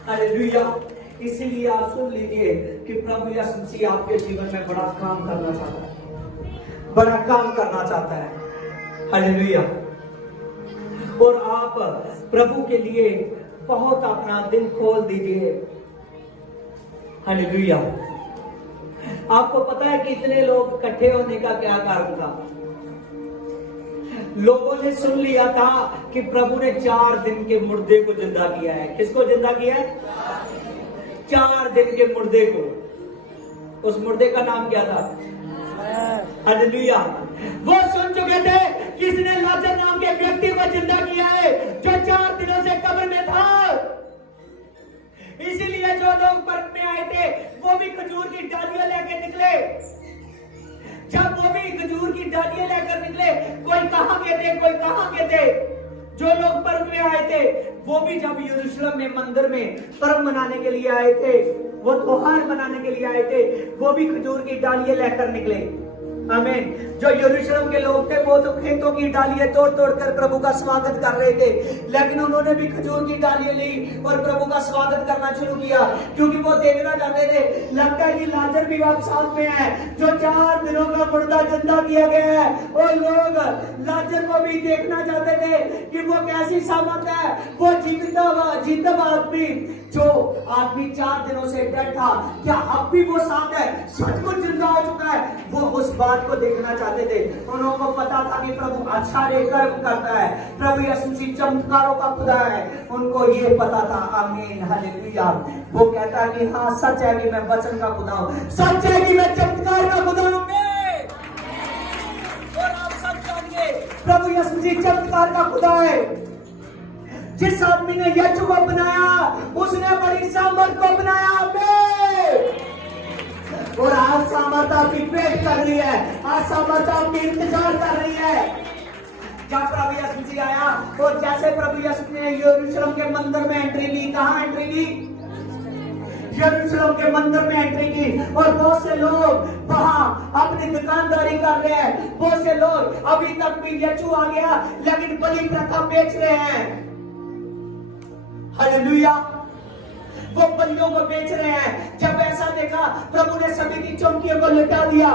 हालेलुया। इसीलिए आप सुन लीजिए कि प्रभु यीशु मसीह आपके जीवन में बड़ा काम करना चाहता है, बड़ा काम करना चाहता है। हालेलुया। और आप प्रभु के लिए बहुत अपना दिल खोल दीजिए। हालेलुया। आपको पता है कि इतने लोग इकट्ठे होने का क्या कारण था? लोगों ने सुन लिया था कि प्रभु ने 4 दिन के मुर्दे को जिंदा किया है। किसको जिंदा किया है? 4 दिन के मुर्दे को। उस मुर्दे का नाम क्या था? हालेलुया। वो सुन चुके थे किसने लाजर नाम के व्यक्ति को जिंदा किया है, जो 4 दिनों से कब्र में था। इसीलिए जो लोग पर्व में आए थे वो भी खजूर की डालियां लेके निकले। खजूर की डालियां लेकर निकले। कोई कहां के थे, कोई कहां के थे। जो लोग पर्व में आए थे वो भी जब यरूशलेम में मंदिर में पर्व मनाने के लिए आए थे, वो त्योहार मनाने के लिए आए थे, वो भी खजूर की डालियां लेकर निकले। आमीन। जो यरूशलेम के लोग थे वो तो खेतों की डालियां तोड़ तोड़ कर प्रभु का स्वागत कर रहे थे, लेकिन उन्होंने भी खजूर की डालियां ली और प्रभु का स्वागत करना शुरू किया, क्योंकि वो देखना चाहते थे, लगता है कि लाजर भी अब साथ में है, जो 4 दिनों का मुर्दा जिंदा किया गया है। और लोग लाजर को भी देखना चाहते थे कि वो कैसी सामत है, वो जिंदा आदमी, जो आदमी 4 दिनों से डेड था, क्या अब भी वो साथ है, सचमुच जिंदा हो चुका है। वो उस बात को देखना चाहते थे। उनको पता था कि प्रभु अच्छा कर्म करता है, प्रभु यीशु मसीह चमत्कारों का खुदा है, उनको ये पता था। आमीन, हालेलुया। वो कहता है कि हाँ, सच है कि मैं वचन का खुदा हूं, सच है कि मैं चमत्कार का खुदा हूं। और आप सब जानिए, प्रभु यीशु मसीह चमत्कार का खुदा है। जिस आदमी ने यीशु को बनाया, उसने बड़ी सामर्थ को बनाया। और आज सामर्थ आपकी वेट कर रही है, आज सामर्थ आपकी इंतजार कर रही है। जब प्रभु यीशु मसीह आया और जैसे प्रभु यीशु ने यरूशलेम के मंदिर में एंट्री ली, कहां एंट्री ली? यरूशलेम के मंदिर में एंट्री की। और बहुत से लोग वहां अपनी दुकानदारी कर रहे हैं, बहुत से लोग अभी तक भी यीशु आ गया लेकिन बलि प्रथा बेच रहे हैं। हालेलुया। वो बलियों को बेच रहे हैं। जब ऐसा देखा, प्रभु ने सभी की चौकियों को लुटा दिया।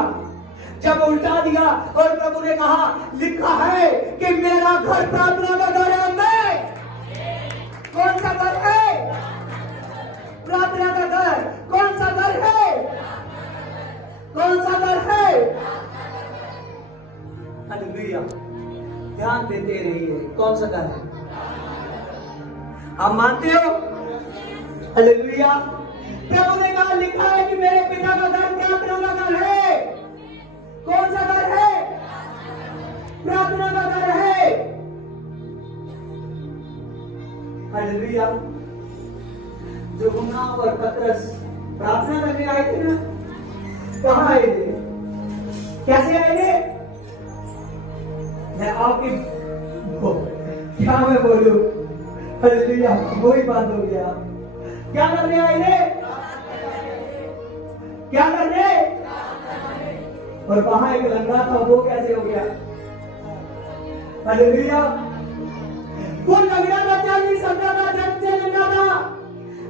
जब उल्टा दिया और प्रभु ने कहा, लिखा है कि मेरा घर प्रार्थना का घर है। मैं कौन सा घर है? प्रार्थना का घर। कौन सा घर है? कौन सा घर है? हालेलुया। ध्यान देते रहिए, कौन सा घर है? आप मानते हो? हालेलुया। प्रभु ने कहा, लिखा है कि मेरे पिता का घर प्रार्थना का घर है। कौन सा घर है? प्रार्थना का घर है। हालेलुया। यूहन्ना और पतरस प्रार्थना करने आए थे ना, कहां आए थे? कैसे आए थे? मैं आपकी क्या मैं बोलूं? हालेलुया। वही बात हो गया। क्या करने आए थे? क्या करने? और वहां एक लंगड़ा था, वो कैसे हो गया? हालेलुया। वो लंगड़ा था, चल नहीं सकता था, जब से लंगड़ा था।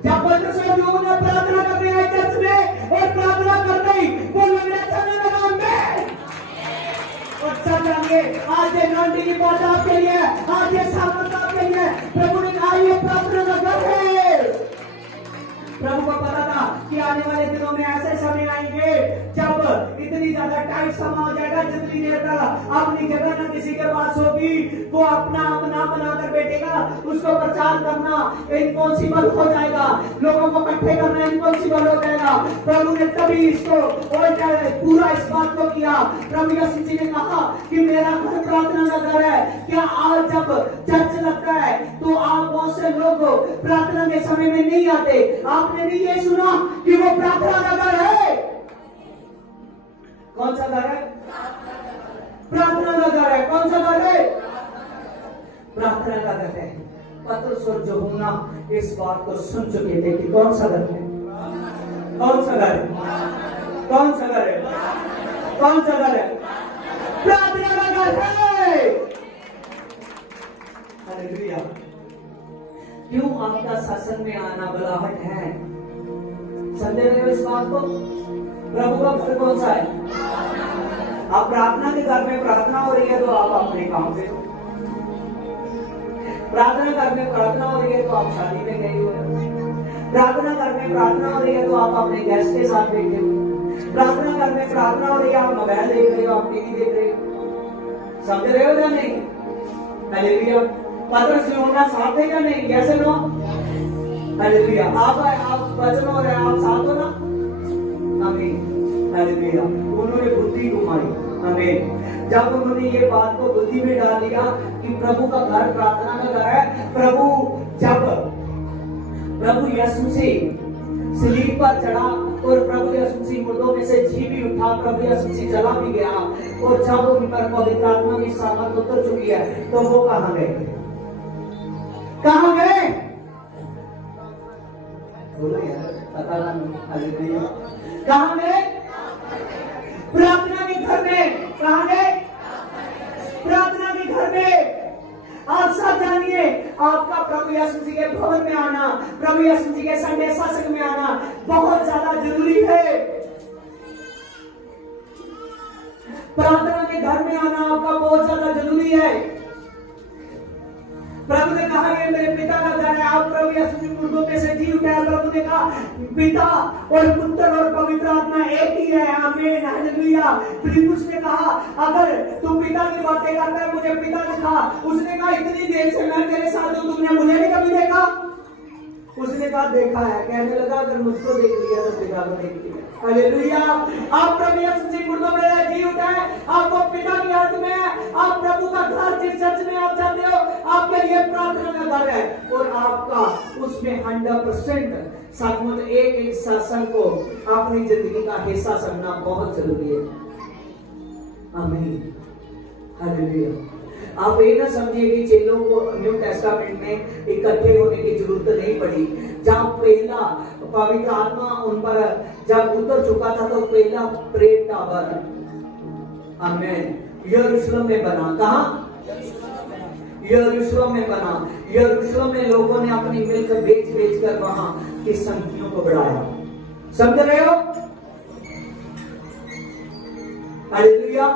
जब पतरस और यूहन्ना प्रार्थना करने आए चर्च में और प्रार्थना कर रही, वो लंगड़ा चलने लगा। मैं और सब जानिए, आज ये नॉन्टी की बात आपके लिए, आज ये सामर्थ आपके लिए। प्रभु ने कहा, ये प्रार्थना का घर है। प्रभु को पता था कि आने वाले दिनों में ऐसे समय आएंगे जब इतनी ज्यादा टाइट समय हो जाएगा, जितनी देर तक अपनी जगह न किसी के पास होगी, वो अपना बनाकर बैठेगा, उसको प्रचार करना इम्पॉसिबल हो जाएगा, लोगों को इकट्ठे करना इम्पॉसिबल हो जाएगा। प्रभु ने तभी इसको और पूरा इस बात को किया। प्रभु यीशु मसीह ने कहा कि मेरा घर प्रार्थना का घर है। क्या आज जब चर्च लगता है तो आप बहुत से लोग प्रार्थना के समय में नहीं आते? आपने भी ये सुना कि वो प्रार्थना का घर है। कौन सा घर है? प्रार्थना का घर है। कौन सा घर है? प्रार्थना का घर है। पतरस और यूहन्ना इस बात को सुन चुके थे कि कौन सा घर है? कौन सा घर है? कौन सा घर है? कौन सा घर है? प्रार्थना का घर है। हालेलुया। क्यों आपका सत्संग में आना बुलाहट है? समझ रहे हो इस बात को? प्रभु का घर कौन सा है? आप प्रार्थना के घर में प्रार्थना हो रही है तो आप अपने काम पे हो। प्रार्थना घर में प्रार्थना हो रही है तो आप शादी में गए हो। प्रार्थना घर में प्रार्थना हो रही है तो आप अपने गेस्ट के साथ बैठे हो। प्रार्थना घर में प्रार्थना हो रही है, आप मोबाइल देख रहे हो, आप टीवी देख रहे हो। समझ रहे हो या नहीं? हालेलुया। पतरस यूहन्ना साथ है या नहीं? कैसे नो? हालेलुया। आप वचन हो रहे हैं, आप साथ हो ना? आमीन। हालेलुया। उन्होंने बुद्धि घुमाई। आमीन। जब उन्होंने ये बात को बुद्धि में डाल दिया कि प्रभु का घर प्रार्थना का घर है, प्रभु यीशु से सलीब पर चढ़ा और प्रभु यीशु मसीह मुर्दों में से जी भी उठा, प्रभु यीशु मसीह चला भी गया, और जब उन पर पवित्र आत्मा की सामर्थ उतर चुकी है तो वो कहां गए? कहां गए? बोलो यार, पता नहीं। कहां गए? प्रार्थना के घर में। कहां गए? प्रार्थना के घर में। आप सब जानिए, आपका प्रभु यीशु मसीह के भवन में आना, प्रभु यीशु मसीह के संडे सत्संग में आना बहुत ज्यादा जरूरी है। प्रार्थना के घर में आना आपका बहुत ज्यादा जरूरी है। प्रभु ने कहा ये मेरे पिता का घर है, आप प्रभु यीशु मसीह मुर्दों में से जी उठा है। प्रभु ने कहा पिता और पुत्र और पवित्र आत्मा एक ही है। आमीन, हालेलुया। फिलिप्पुस ने कहा अगर तू पिता की बातें करता है मुझे पिता दिखा। उसने कहा इतनी देर से मैं तेरे साथ हूं, तुमने मुझे नहीं कभी देखा? उसने कहा देखा है। कहने लगा अगर मुझको देख लिया तो पिता को देख लिया। हालेलुया। आप प्रभु यीशु मसीह मुर्दों में जी उठा है, आपको पिता की याद में है। आप प्रभु का घर जिस चर्च में आप जाते हो आपके लिए प्रार्थना का घर है, और आपका उसमें 100% सचमुच एक सत्संग को अपनी जिंदगी का हिस्सा समझना बहुत जरूरी है। आमीन, हालेलुया। आप ये ना समझिए कि चेलों को न्यू टेस्टामेंट में इकट्ठे होने की जरूरत नहीं पड़ी। जब पहला पवित्र आत्मा उन पर जब उतर चुका था तो पहला प्रेम टावर आमीन यरूशलेम में बना। कहां? यरूशलेम में बना। यरूशलेम में लोगों ने अपनी मिलकर बेच कर वहां की संख्याओं को बढ़ाया। समझ रहे हो? हालेलुया।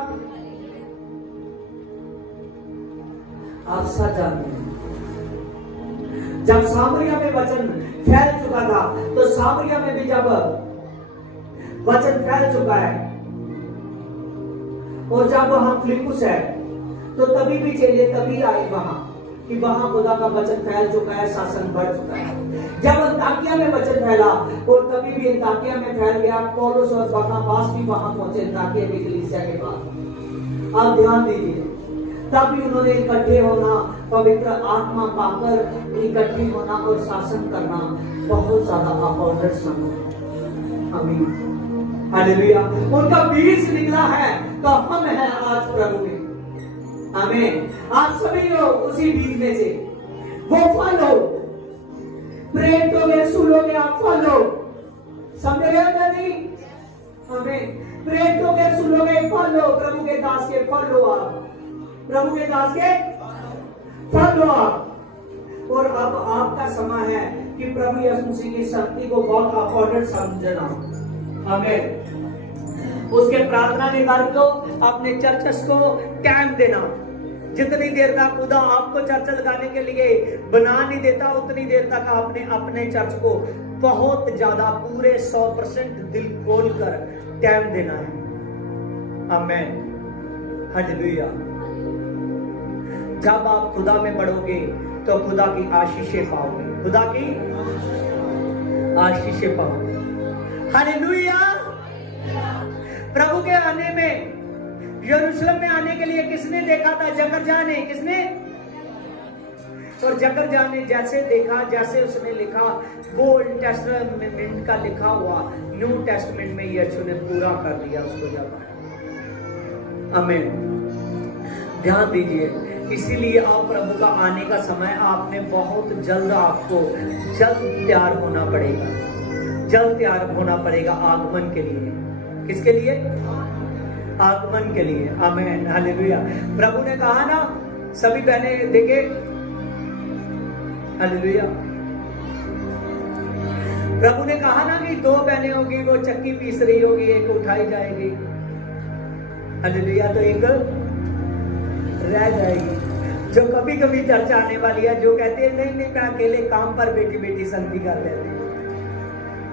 आप सच जानते हैं जब सामरिया में वचन फैल चुका था तो सामरिया में भी जब वचन फैल चुका है और जब वहां फिलिप्पुस है तो तभी भी चेले तभी आए वहां कि वहां खुदा का वचन फैल चुका है, शासन बढ़ चुका है। जब अंताकिया में वचन फैला और तभी भी अंताकिया में फैल गया। पौलुस और बरनबास भी वहां पहुंचे अंताकिया की कलीसिया के पास। आप ध्यान दीजिए, तभी उन्होंने इकट्ठे होना, पवित्र आत्मा पाकर इकट्ठे होना और शासन करना बहुत ज्यादा अपॉर्चुनिटी समझ। आमीन, हालेलुया। उनका बीज निकला है तो हम हैं आज प्रभु में। आमीन। आप सभी लोग उसी बीज में से वो फल हो। प्रेम तो वे सुनोगे, आप फल हो। समझ रहे हो दादी? आमीन। प्रेम तो वे सुनोगे, फल हो। प्रभु के दास के फल हो आप। प्रभु के दास के फल हो आप। और अब आपका समय है कि प्रभु यीशु मसीह की शक्ति को बहुत अफोर्डेड समझना। आमीन। उसके प्रार्थना के घर को, अपने चर्चेस को टाइम देना। जितनी देर तक खुदा आपको चर्च लगाने के लिए बना नहीं देता उतनी देर तक आपने अपने चर्च को बहुत ज्यादा पूरे 100% दिल खोल कर टाइम देना है। आमीन, हालेलुया। जब आप खुदा में बढ़ोगे तो खुदा की आशीषें पाओगे। खुदा की आशीषें पाओगे। हालेलुया। प्रभु के आने में, यरूशलेम में आने के लिए किसने देखा था? जकरजा ने। किसने? और जकरजा ने जैसे देखा, जैसे उसने लिखा, वो ओल्ड टेस्टामेंट का लिखा हुआ न्यू टेस्टामेंट में यीशु ने पूरा कर दिया उसको जब। आमीन। ध्यान दीजिए, इसीलिए आप प्रभु का आने का समय आपने बहुत जल्द, आपको जल्द तैयार होना पड़ेगा। जल्द तैयार होना पड़ेगा आगमन के लिए। किसके लिए? आगमन के लिए। आमीन, हालेलुया। प्रभु ने कहा ना, सभी बहनें देखे, हालेलुया। प्रभु ने कहा ना कि 2 बहनें होगी, वो चक्की पीस रही होगी, एक उठाई जाएगी, हालेलुया, तो एक रह जाएगी। जो कभी कभी चर्चा आने वाली है, जो कहते हैं नहीं नहीं मैं अकेले काम पर बेटी बेटी संगति कर लेते हैं,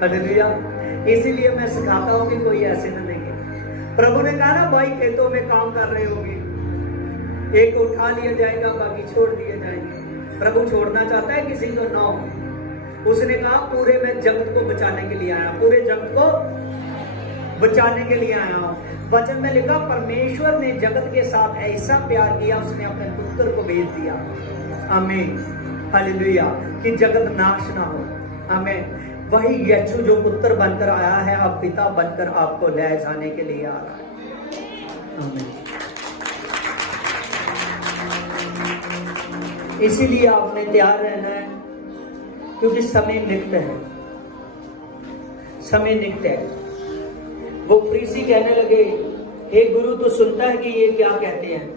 हालेलुया। इसीलिए मैं सिखाता हूं कि कोई ऐसे न नहीं है। प्रभु ने कहा ना, भाई खेतों में काम कर रहे होंगे, एक उठा लिया जाएगा, बाकी छोड़ दिए जाएंगे। प्रभु छोड़ना चाहता है किसी को ना हो। उसने कहा पूरे मैं जगत को बचाने के लिए आया, पूरे जगत को बचाने के लिए आया हूं। वचन में लिखा, परमेश्वर ने जगत के साथ ऐसा प्यार किया, उसने अपने पुत्र को भेज दिया। आमीन, हालेलुया, कि जगत नाश ना हो। आमीन। वही यीशु जो पुत्र बनकर आया है, अब पिता बनकर आपको ले जाने के लिए आ रहा है। आमीन। इसीलिए आपने तैयार रहना है, क्योंकि समय निकट है, समय निकट है। वो फरीसी कहने लगे, हे गुरु तो सुनता है कि ये क्या कहते हैं।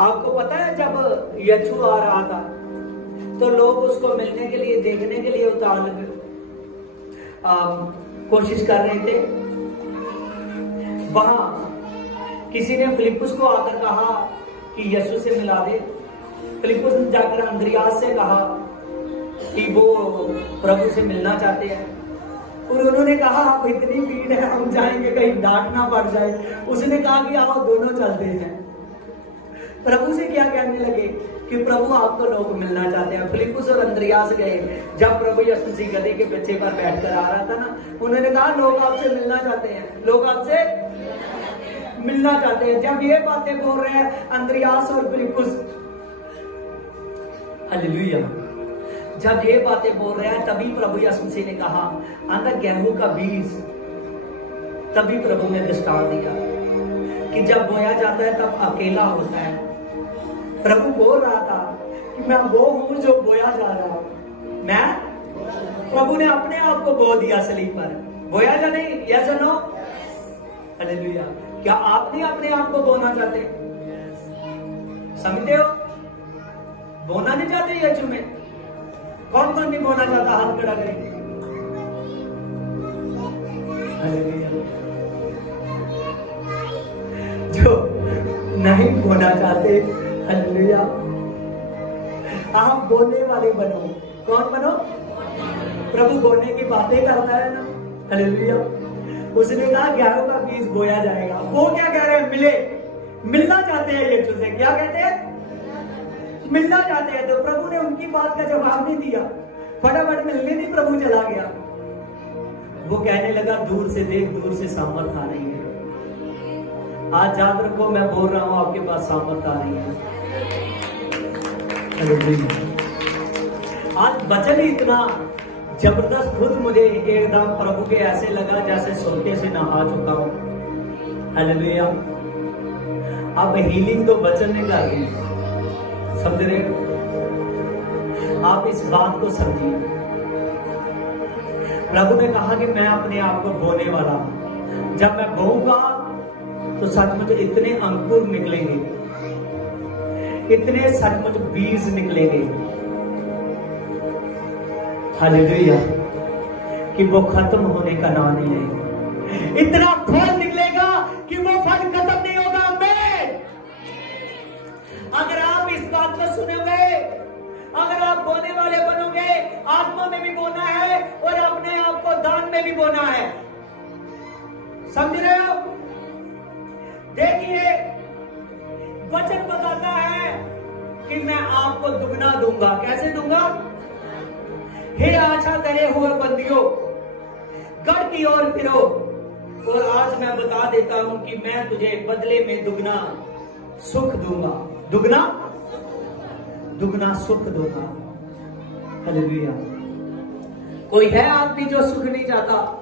आपको पता है जब यीशु आ रहा था तो लोग उसको मिलने के लिए, देखने के लिए कोशिश कर रहे थे। वहां किसी ने फिलिप्पुस को आकर कहा कि यीशु से मिला दे। फिलिप्पुस ने जाकर अंद्रियास से कहा कि वो प्रभु से मिलना चाहते हैं, और उन्होंने कहा आप इतनी भीड़ है, हम जाएंगे कहीं डांट ना पड़ जाए। उसने कहा कि आओ दोनों चलते हैं। प्रभु से क्या कहने लगे कि प्रभु आपको लोग मिलना चाहते हैं। फिलिप्पुस और अंद्रियास गए। जब प्रभु यीशु मसीह गधे के पीछे पर बैठकर आ रहा था ना, उन्होंने कहा लोग आपसे मिलना चाहते हैं, लोग आपसे मिलना चाहते हैं। जब ये बातें बोल रहे हैं अंद्रियास और फिलिप्पुस, हालेलुया, जब ये बातें बोल रहे हैं तभी प्रभु यीशु मसीह ने कहा आंधा गेहूं का बीज। तभी प्रभु ने दृष्टांत दिया कि जब बोया जाता है तब अकेला होता है। प्रभु बोल रहा था कि मैं वो हूं जो बोया जा रहा हूं। मैं, प्रभु ने अपने आप को बो दिया सलीब पर। बोया या नहीं? यस और नो? हालेलुया। क्या आप नहीं अपने आप को बोना चाहते? समझते हो? बोना नहीं चाहते यीशु में? कौन कौन नहीं बोना चाहता? हाथ खड़ा करेंगे। जो नहीं बोना चाहते, हालेलुया, आप बोलने वाले बनो। कौन बनो? प्रभु बोलने की बातें करता है ना, हालेलुया। उसने कहा गेहूं का बीज बोया जाएगा। वो क्या कह रहे हैं? मिलना चाहते हैं यीशु से। क्या कहते हैं? मिलना चाहते हैं। तो प्रभु ने उनकी बात का जवाब नहीं दिया, फटाफट मिलने नहीं प्रभु चला गया। वो कहने लगा दूर से देख, दूर से सामर्थ आ रही है। आज याद रखो, मैं बोल रहा हूं आपके पास सामर्थ आ रही है। आज वचन ही इतना जबरदस्त, खुद मुझे एकदम प्रभु के ऐसे लगा जैसे सोते से नहा चुका हूं। हालेलुया। अब हीलिंग तो वचन ने कर दी, समझ रहे हो? आप इस बात को समझिए। प्रभु ने कहा कि मैं अपने आप को बोने वाला हूं। जब मैं बोऊंगा तो सचमुच इतने अंकुर निकलेंगे, इतने सचमुच बीज निकलेंगे, हालेलुया, कि वो खत्म होने का नाम नहीं है। इतना फल निकलेगा कि वो फल खत्म नहीं होगा। मैं, अगर आप इस बात को सुनोगे, अगर आप बोने वाले बनोगे, आत्मा में भी बोना है और अपने आप को दान में भी बोना है। समझ रहे हो? देखिए, वचन बताता है कि मैं आपको दुगना दूंगा। कैसे दूंगा? हे आशा करे हुए बंदियों, गढ़ की ओर फिरो, और आज मैं बता देता हूं कि मैं तुझे बदले में दुगना सुख दूंगा। दुगना सुख दूंगा। हालेलुया। कोई है आदमी जो सुख नहीं चाहता?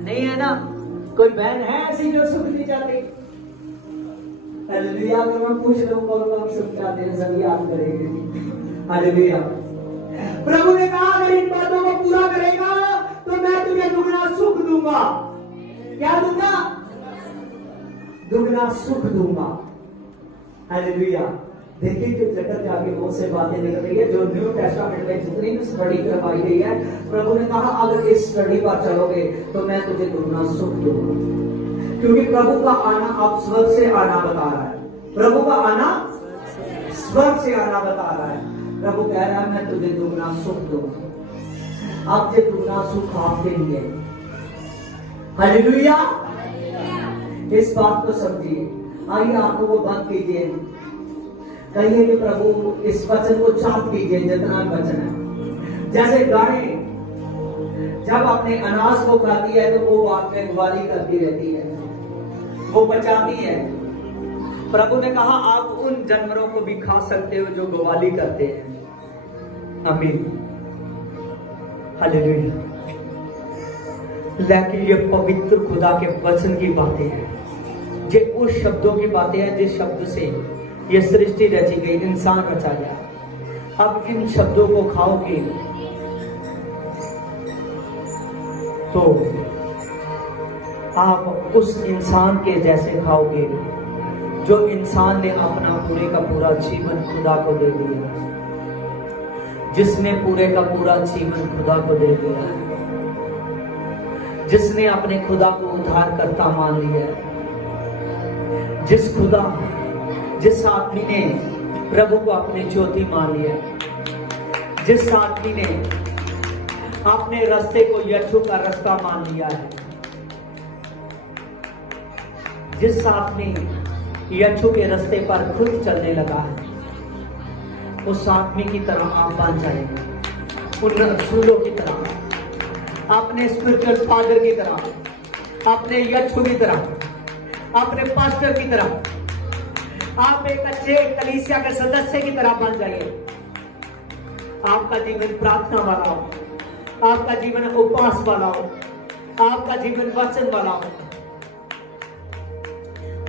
नहीं है ना? कोई बहन है ऐसी जो सुख नहीं चाहती? हालेलुया। अगर मैं पूछ लूं कौन कौन सुख चाहते हैं, सभी याद करेंगे। हालेलुया। प्रभु ने कहा अगर इन बातों को पूरा करेगा तो मैं तुझे दुगना सुख दूंगा। क्या दूंगा? दुगना सुख दूंगा। हालेलुया। देखिए कि जगत जाके बहुत से बातें निकल रही है जो न्यू टेस्टामेंट में जितनी भी स्टडी करवाई गई है। प्रभु ने कहा अगर इस स्टडी पर चलोगे तो मैं तुझे दुगना सुख दूंगा। क्योंकि प्रभु का आना अब स्वर्ग से आना बता रहा है। प्रभु का आना स्वर्ग से आना बता रहा है। प्रभु कह रहा है मैं तुझे दुगना सुख दूंगा। अब ये दुगना सुख आपके लिए। हालेलुया। इस बात को समझिए। आइए आपको वो बंद कीजिए, कहिए कि प्रभु इस वचन को चाप कीजिए जितना वचन है। जैसे गाय जब अपने अनाज को खाती है तो वो बाद में ग्वाली करती रहती है, वो बचाती है। प्रभु ने कहा आप उन जानवरों को भी खा सकते हो जो ग्वाली करते हैं। आमीन। हालेलुया। लेकिन ये पवित्र खुदा के वचन की बातें हैं, ये उस शब्दों की बातें हैं जिस शब्द से ये सृष्टि रची गई, इंसान रचा गया। अब इन शब्दों को खाओगे तो आप उस इंसान के जैसे खाओगे जो इंसान ने अपना पूरे का पूरा जीवन खुदा को दे दिया, जिसने पूरे का पूरा जीवन खुदा को दे दिया, जिसने अपने खुदा को उद्धारकर्ता मान लिया, जिस आदमी ने प्रभु को अपने ज्योति मान लिया, जिस आदमी ने अपने रास्ते को यीशु का रास्ता मान लिया है, जिस आदमी यीशु के रास्ते पर खुद चलने लगा है, उस आदमी की तरह आप बन जाएंगे, उन रसूलों की तरह, अपने स्पिरिचुअल फादर की तरह, अपने यीशु की तरह, अपने पास्टर की तरह, आप एक अच्छे कलीसिया के सदस्य की तरह बन जाइए। आपका जीवन प्रार्थना वाला हो, आपका जीवन उपवास वाला हो, आपका जीवन वचन वाला हो।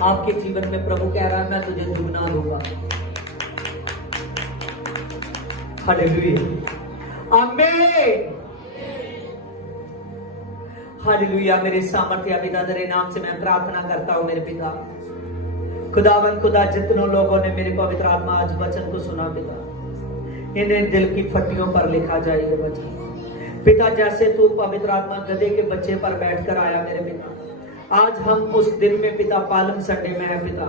आपके जीवन में प्रभु कह रहा है मैं तुझे दुगना दूंगा। हालेलुया, आमीन, हालेलुया। मेरे सामर्थ्य पिता तेरे नाम से मैं प्रार्थना करता हूं मेरे पिता, खुदावन खुदा, जितनों लोगों ने मेरे पवित्र आत्मा आज वचन को सुना पिता, इन्हें दिल की फट्टियों पर लिखा जाए ये वचन पिता। जैसे तू पवित्र आत्मा गधे के बच्चे पर बैठकर आया मेरे पिता, आज हम उस दिन में पिता पालम संडे में है पिता।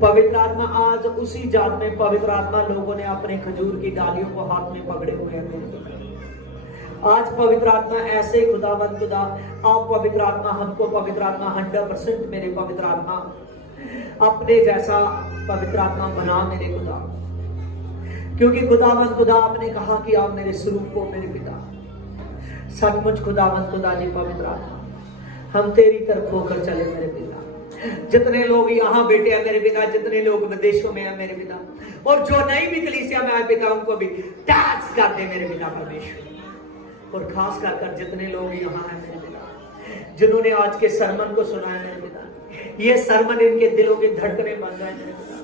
पवित्र आत्मा आज उसी जात में पवित्र आत्मा लोगों ने अपने खजूर की डालियों को हाथ में पकड़े हुए हैं। आज पवित्र आत्मा ऐसे खुदावंद खुदा, आप पवित्र आत्मा हमको पवित्र आत्मा 100% मेरे पवित्र आत्मा अपने जैसा पवित्र आत्मा बना मेरे खुदा, क्योंकि खुदावंद खुदा आपने कहा कि आप मेरे स्वरूप को मेरे पिता। सचमुच खुदावंद खुदा जी पवित्र आत्मा हम तेरी तरफ होकर चले मेरे पिता। जितने लोग यहाँ बैठे हैं मेरे पिता, जितने लोग विदेशों में हैं मेरे पिता, और जो नई भी कलीसिया में आए पिता, उनको भी टच कर दे मेरे पिता परमेश्वर। और खास कर जितने लोग यहाँ हैं मेरे पिता, जिन्होंने आज के सरमन को सुना है मेरे पिता, ये सरमन इनके दिलों की धड़कनें बन जाए मेरे पिता।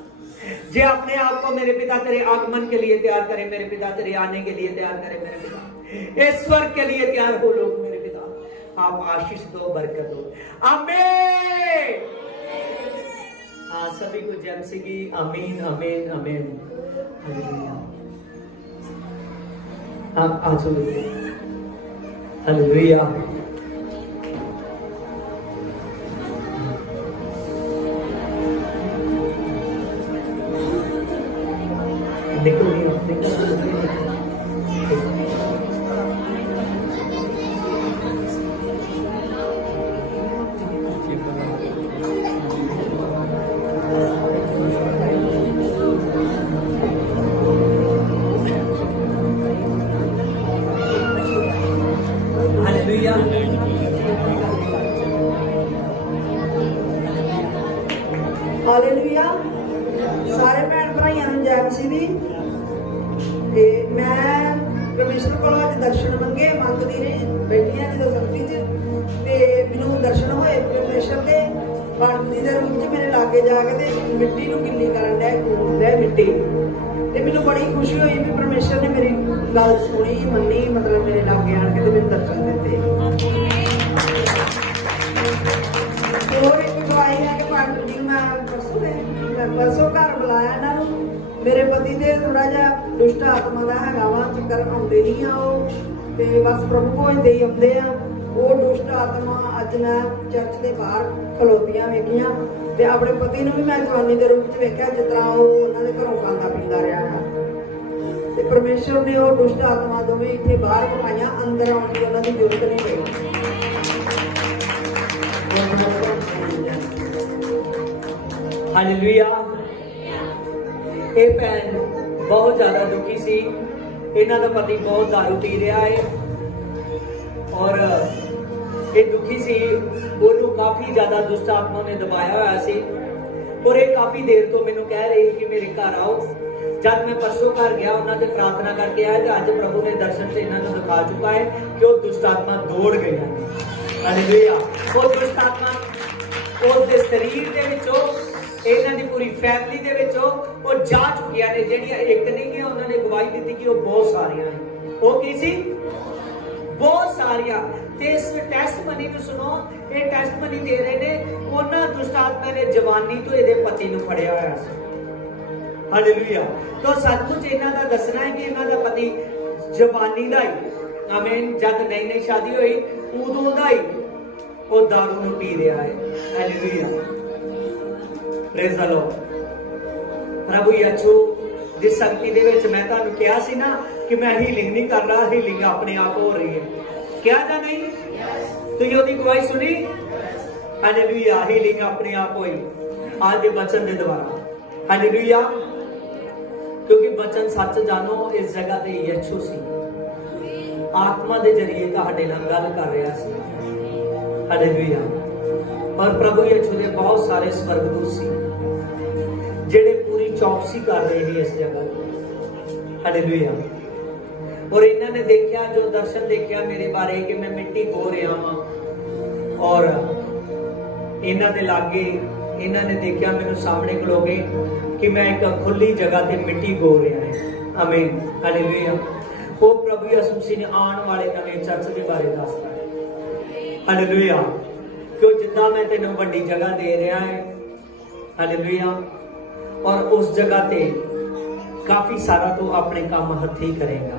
जे अपने आप को मेरे पिता तेरे आगमन के लिए तैयार करे मेरे पिता, तेरे आने के लिए तैयार करे मेरे पिता, ईश्वर के लिए तैयार हो लोग मेरे पिता। आप आशीष दो, बरकत दो, आमीन। हाँ, सभी को जय की आमीन आमीन आमीन। आप आज हालेलुया। देखो हालेलुया। सारे भैन भाइयों ਨੂੰ ਜੈ ਮਸੀਹ ਦੀ। ਤੇ ਮੈਂ ਪਰਮੇਸ਼ਰ ਕੋਲੋਂ ਅੱਜ ਦਰਸ਼ਨ ਮੰਗਦੀ ਰਹੀ, ਬੈਠੀਆਂ ਜਦੋਂ ਸੰਗਤੀ 'ਚ, ਤੇ ਮੈਨੂੰ ਦਰਸ਼ਨ ਹੋਏ ਪਰਮੇਸ਼ਰ ਦੇ ਬਾਣੀ ਦੇ ਰੂਪ 'ਚ ਮੇਰੇ ਲਾਗੇ ਜਾ ਕੇ ਤੇ ਮਿੱਟੀ ਨੂੰ ਗਿੱਲੀ ਕਰਨ ਡਿਆ ਮਿੱਟੀ, ਤੇ ਮੈਨੂੰ ਬੜੀ ਖੁਸ਼ੀ ਹੋਈ ਵੀ ਪਰਮੇਸ਼ਰ ਨੇ ਮੇਰੀ ਗੱਲ ਸੁਣੀ, ਮੰਨੀ, ਮਤਲਬ ਮੇਰੇ ਲਾਗੇ ਆਣ ਕੇ ਤੇ ਮੈਨੂੰ ਦਰਸ਼ਨ ਦਿੱਤੇ। ਹੋਰ ਇੱਕ ਗਵਾਹੀ ਹੈ ਕਿ ਪਾਸਟਰ ਜੀ ਮੈਂ परसों घर बुलाया इन्हों, मेरे पति दे थोड़ा जा दुष्ट आत्मा का है वा, चक्कर आते नहीं आ, बस प्रभु भोजते ही आते हैं। वो दुष्ट आत्मा अज मैं चर्च के बाहर खलोतियां वेखियां, ते अपने पति ने भी मैं जवानी के रूप में वेख्या जिस तरह वो उन्होंने घरों खांदा पींदा रहा है। ते परमेश्वर ने वो दुष्ट आत्मा दोवें इत्थे बाहर बिठाइया, अंदर आने की उन्होंने जरूरत नहीं पई। हालेलुया। ये भैन बहुत ज्यादा दुखी सी, इन्हां दा पति बहुत दारू पी रहा है और ये दुखी सी, उन्होंने काफी ज्यादा दुष्ट आत्मा ने दबाया हुआ सी, और ये काफी देर तो मैनू कह रही कि मेरे घर आओ जब मैं परसों घर गया उन्होंने प्रार्थना करके आया तो अज प्रभु ने दर्शन से इन्होंने दिखा चुका है कि वो दुष्ट आत्मा दौड़ गई है। हालेलुया। वो दुष्ट आत्मा उसके शरीर के विचों इन्हां दी पूरी फैमिली दे विचों वो जा चुकियां ने, जेहड़ियां एक नहीं है उन्होंने गवाही दी कि वो बहुत सारियां हैं। वो की सी बहुत सारियां। ते इस टेस्ट मनी नूं सुनो, ये टेस्ट मनी दे रहे ने उन्हां दुष्ट आत्मा ने जवानी तो इहदे पति नूं फड़िया होया सी। हालेलुया। तो सचमुच इन्हां दा दसना है कि इन्हां दा पति जवानी दा ही, आमीन, जब नई नई शादी हुई उदों दा ही वो दारू नूं पी रहा है। हालेलुया। Praise the lord. प्रभु यीशु दी संगति दे विच मैं तुहानूं कहा सी ना कि मैं हीलिंग नहीं कर रहा, हीलिंग अपने आप हो रही है। क्या जा नहीं? तुसीं ओहदी गवाही सुनी? हालेलुया। हीलिंग अपने आप हुई आज दे वचन दे द्वारा। हालेलुया। क्योंकि वचन सच जानो इस जगह ते यीशु सी आत्मा दे जरिए तुहाडे नाल गल कर रहा सी। हालेलुया। और प्रभु यीशु दे बहुत सारे स्वर्गदूत सी जेड़े पूरी चौकसी कर रहे हैं इस जगह। हालेलुया। और इन्होंने देखा, जो दर्शन देखा मेरे बारे कि मैं मिट्टी बो रहा हां और इन्हों दे लागे इन्होंने देखा मेरे सामने खलोगे कि मैं एक खुली जगह ते मिट्टी बो रहा है। आमीन। हालेलुया। वो प्रभु यीशु मसीह ने आने वाले नवे चर्च के बारे दसदा है। हालेलुया। क्यों जिदा मैं तेन वड्डी जगह दे रहा है। हालेलुया। और उस जगह ते काफी सारा तो अपने काम हथी करेगा।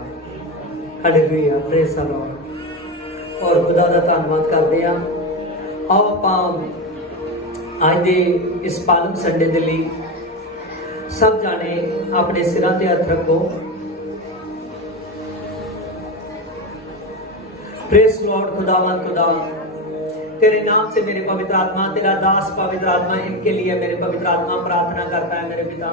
हालेलुया। Praise the Lord. और खुदा दा धन्नवाद करते हैं। आओ आपां अज दे इस पालम संडे दे लई सब जाने अपने सिरां ते हथ रखो। Praise Lord. खुदावंद खुदा तेरे नाम से मेरे पवित्र आत्मा, तेरा दास पवित्र आत्मा इनके लिए मेरे पवित्र आत्मा प्रार्थना करता है मेरे पिता।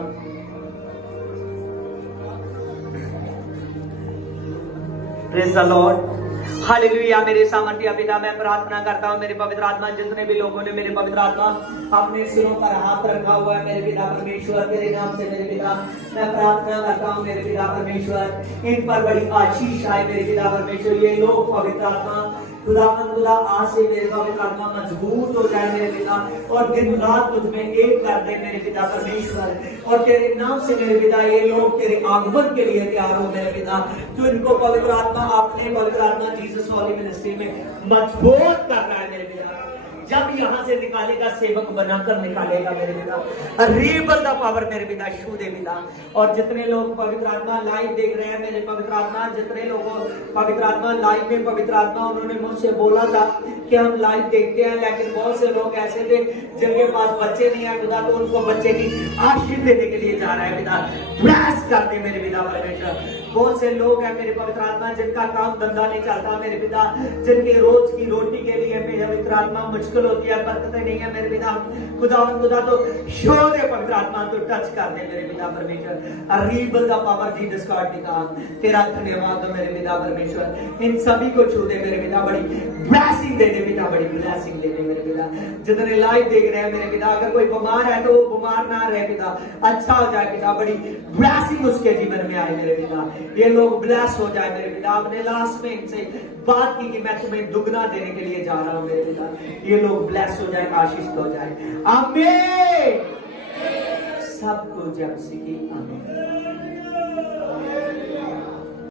Praise the Lord. हालेलुया। मेरे सामर्थ्य पिता मैं प्रार्थना करता हूँ मेरे पवित्र आत्मा, जितने भी लोगों ने मेरे पवित्र आत्मा अपने सिरों पर हाथ रखा हुआ है मेरे पिता परमेश्वर, तेरे नाम से मेरे पिता मैं प्रार्थना करता हूँ मेरे पिता परमेश्वर, इन पर बड़ी आशीष आए मेरे पिता परमेश्वर। ये लोग पवित्र आत्मा खुदावंद खुदा आज से मेरे पवित्र आत्मा मजबूत हो जाए मेरे पिता और दिन रात तुझ में एक कर दे मेरे पिता परमेश्वर। और तेरे नाम से मेरे पिता ये लोग तेरे आगमन के लिए तैयार हो मेरे पिता। तो इनको पवित्र आत्मा अपने पवित्र आत्मा जीसस वाली मिनिस्ट्री में मजबूत कर रहा है मेरे पिता। जब यहाँ से निकालेगा सेवक बनाकर निकालेगा मेरे पिता। रीबल द पावर मेरे पिता शू दे पिता। और जितने लोग पवित्र आत्मा लाइव देख रहे हैं मेरे पवित्र आत्मा, जितने लोगों पवित्र आत्मा लाइव में पवित्र आत्मा उन्होंने मुझसे बोला था कि हम लाइव देखते हैं, लेकिन बहुत से लोग ऐसे थे जिनके पास बच्चे नहीं है पिता, तो उनको बच्चे की आशीष देने के लिए जा रहा है पिता। ब्लेस करते मेरे पिता परमेश्वर। बहुत से लोग हैं मेरे पवित्र आत्मा जिनका काम धंधा नहीं चलता मेरे पिता, जिनके रोज की रोटी के लिए मेरे पवित्र आत्मा मुश्किल होती है, बरकतें नहीं है मेरे पिता। खुदावंद खुदा तो शो दे पवित्र आत्मा तो टच कर दे मेरे पिता परमेश्वर। रीबल द पावर जीसस गॉड पिता तेरा धन्यवाद हो मेरे पिता परमेश्वर। इन सभी को छू दे मेरे पिता, बड़ी ब्लेसिंग दे दे पिता, बड़ी ब्लेसिंग दे दे मेरे पिता। जितने लाइव देख रहे हैं मेरे पिता, अगर कोई बीमार है तो वो बीमार ना रहे पिता, अच्छा हो जाए पिता, बड़ी ब्लेसिंग उसके जीवन में आए मेरे पिता। ये लोग ब्लेस हो जाए मेरे पिता। आपने लास्ट में इनसे बात की कि मैं तुम्हें दुगना देने के लिए जा रहा हूं मेरे पिता। ये लोग ब्लेस हो जाए, आशीष हो जाए। आमीन। सबको जब सीखी आमीन।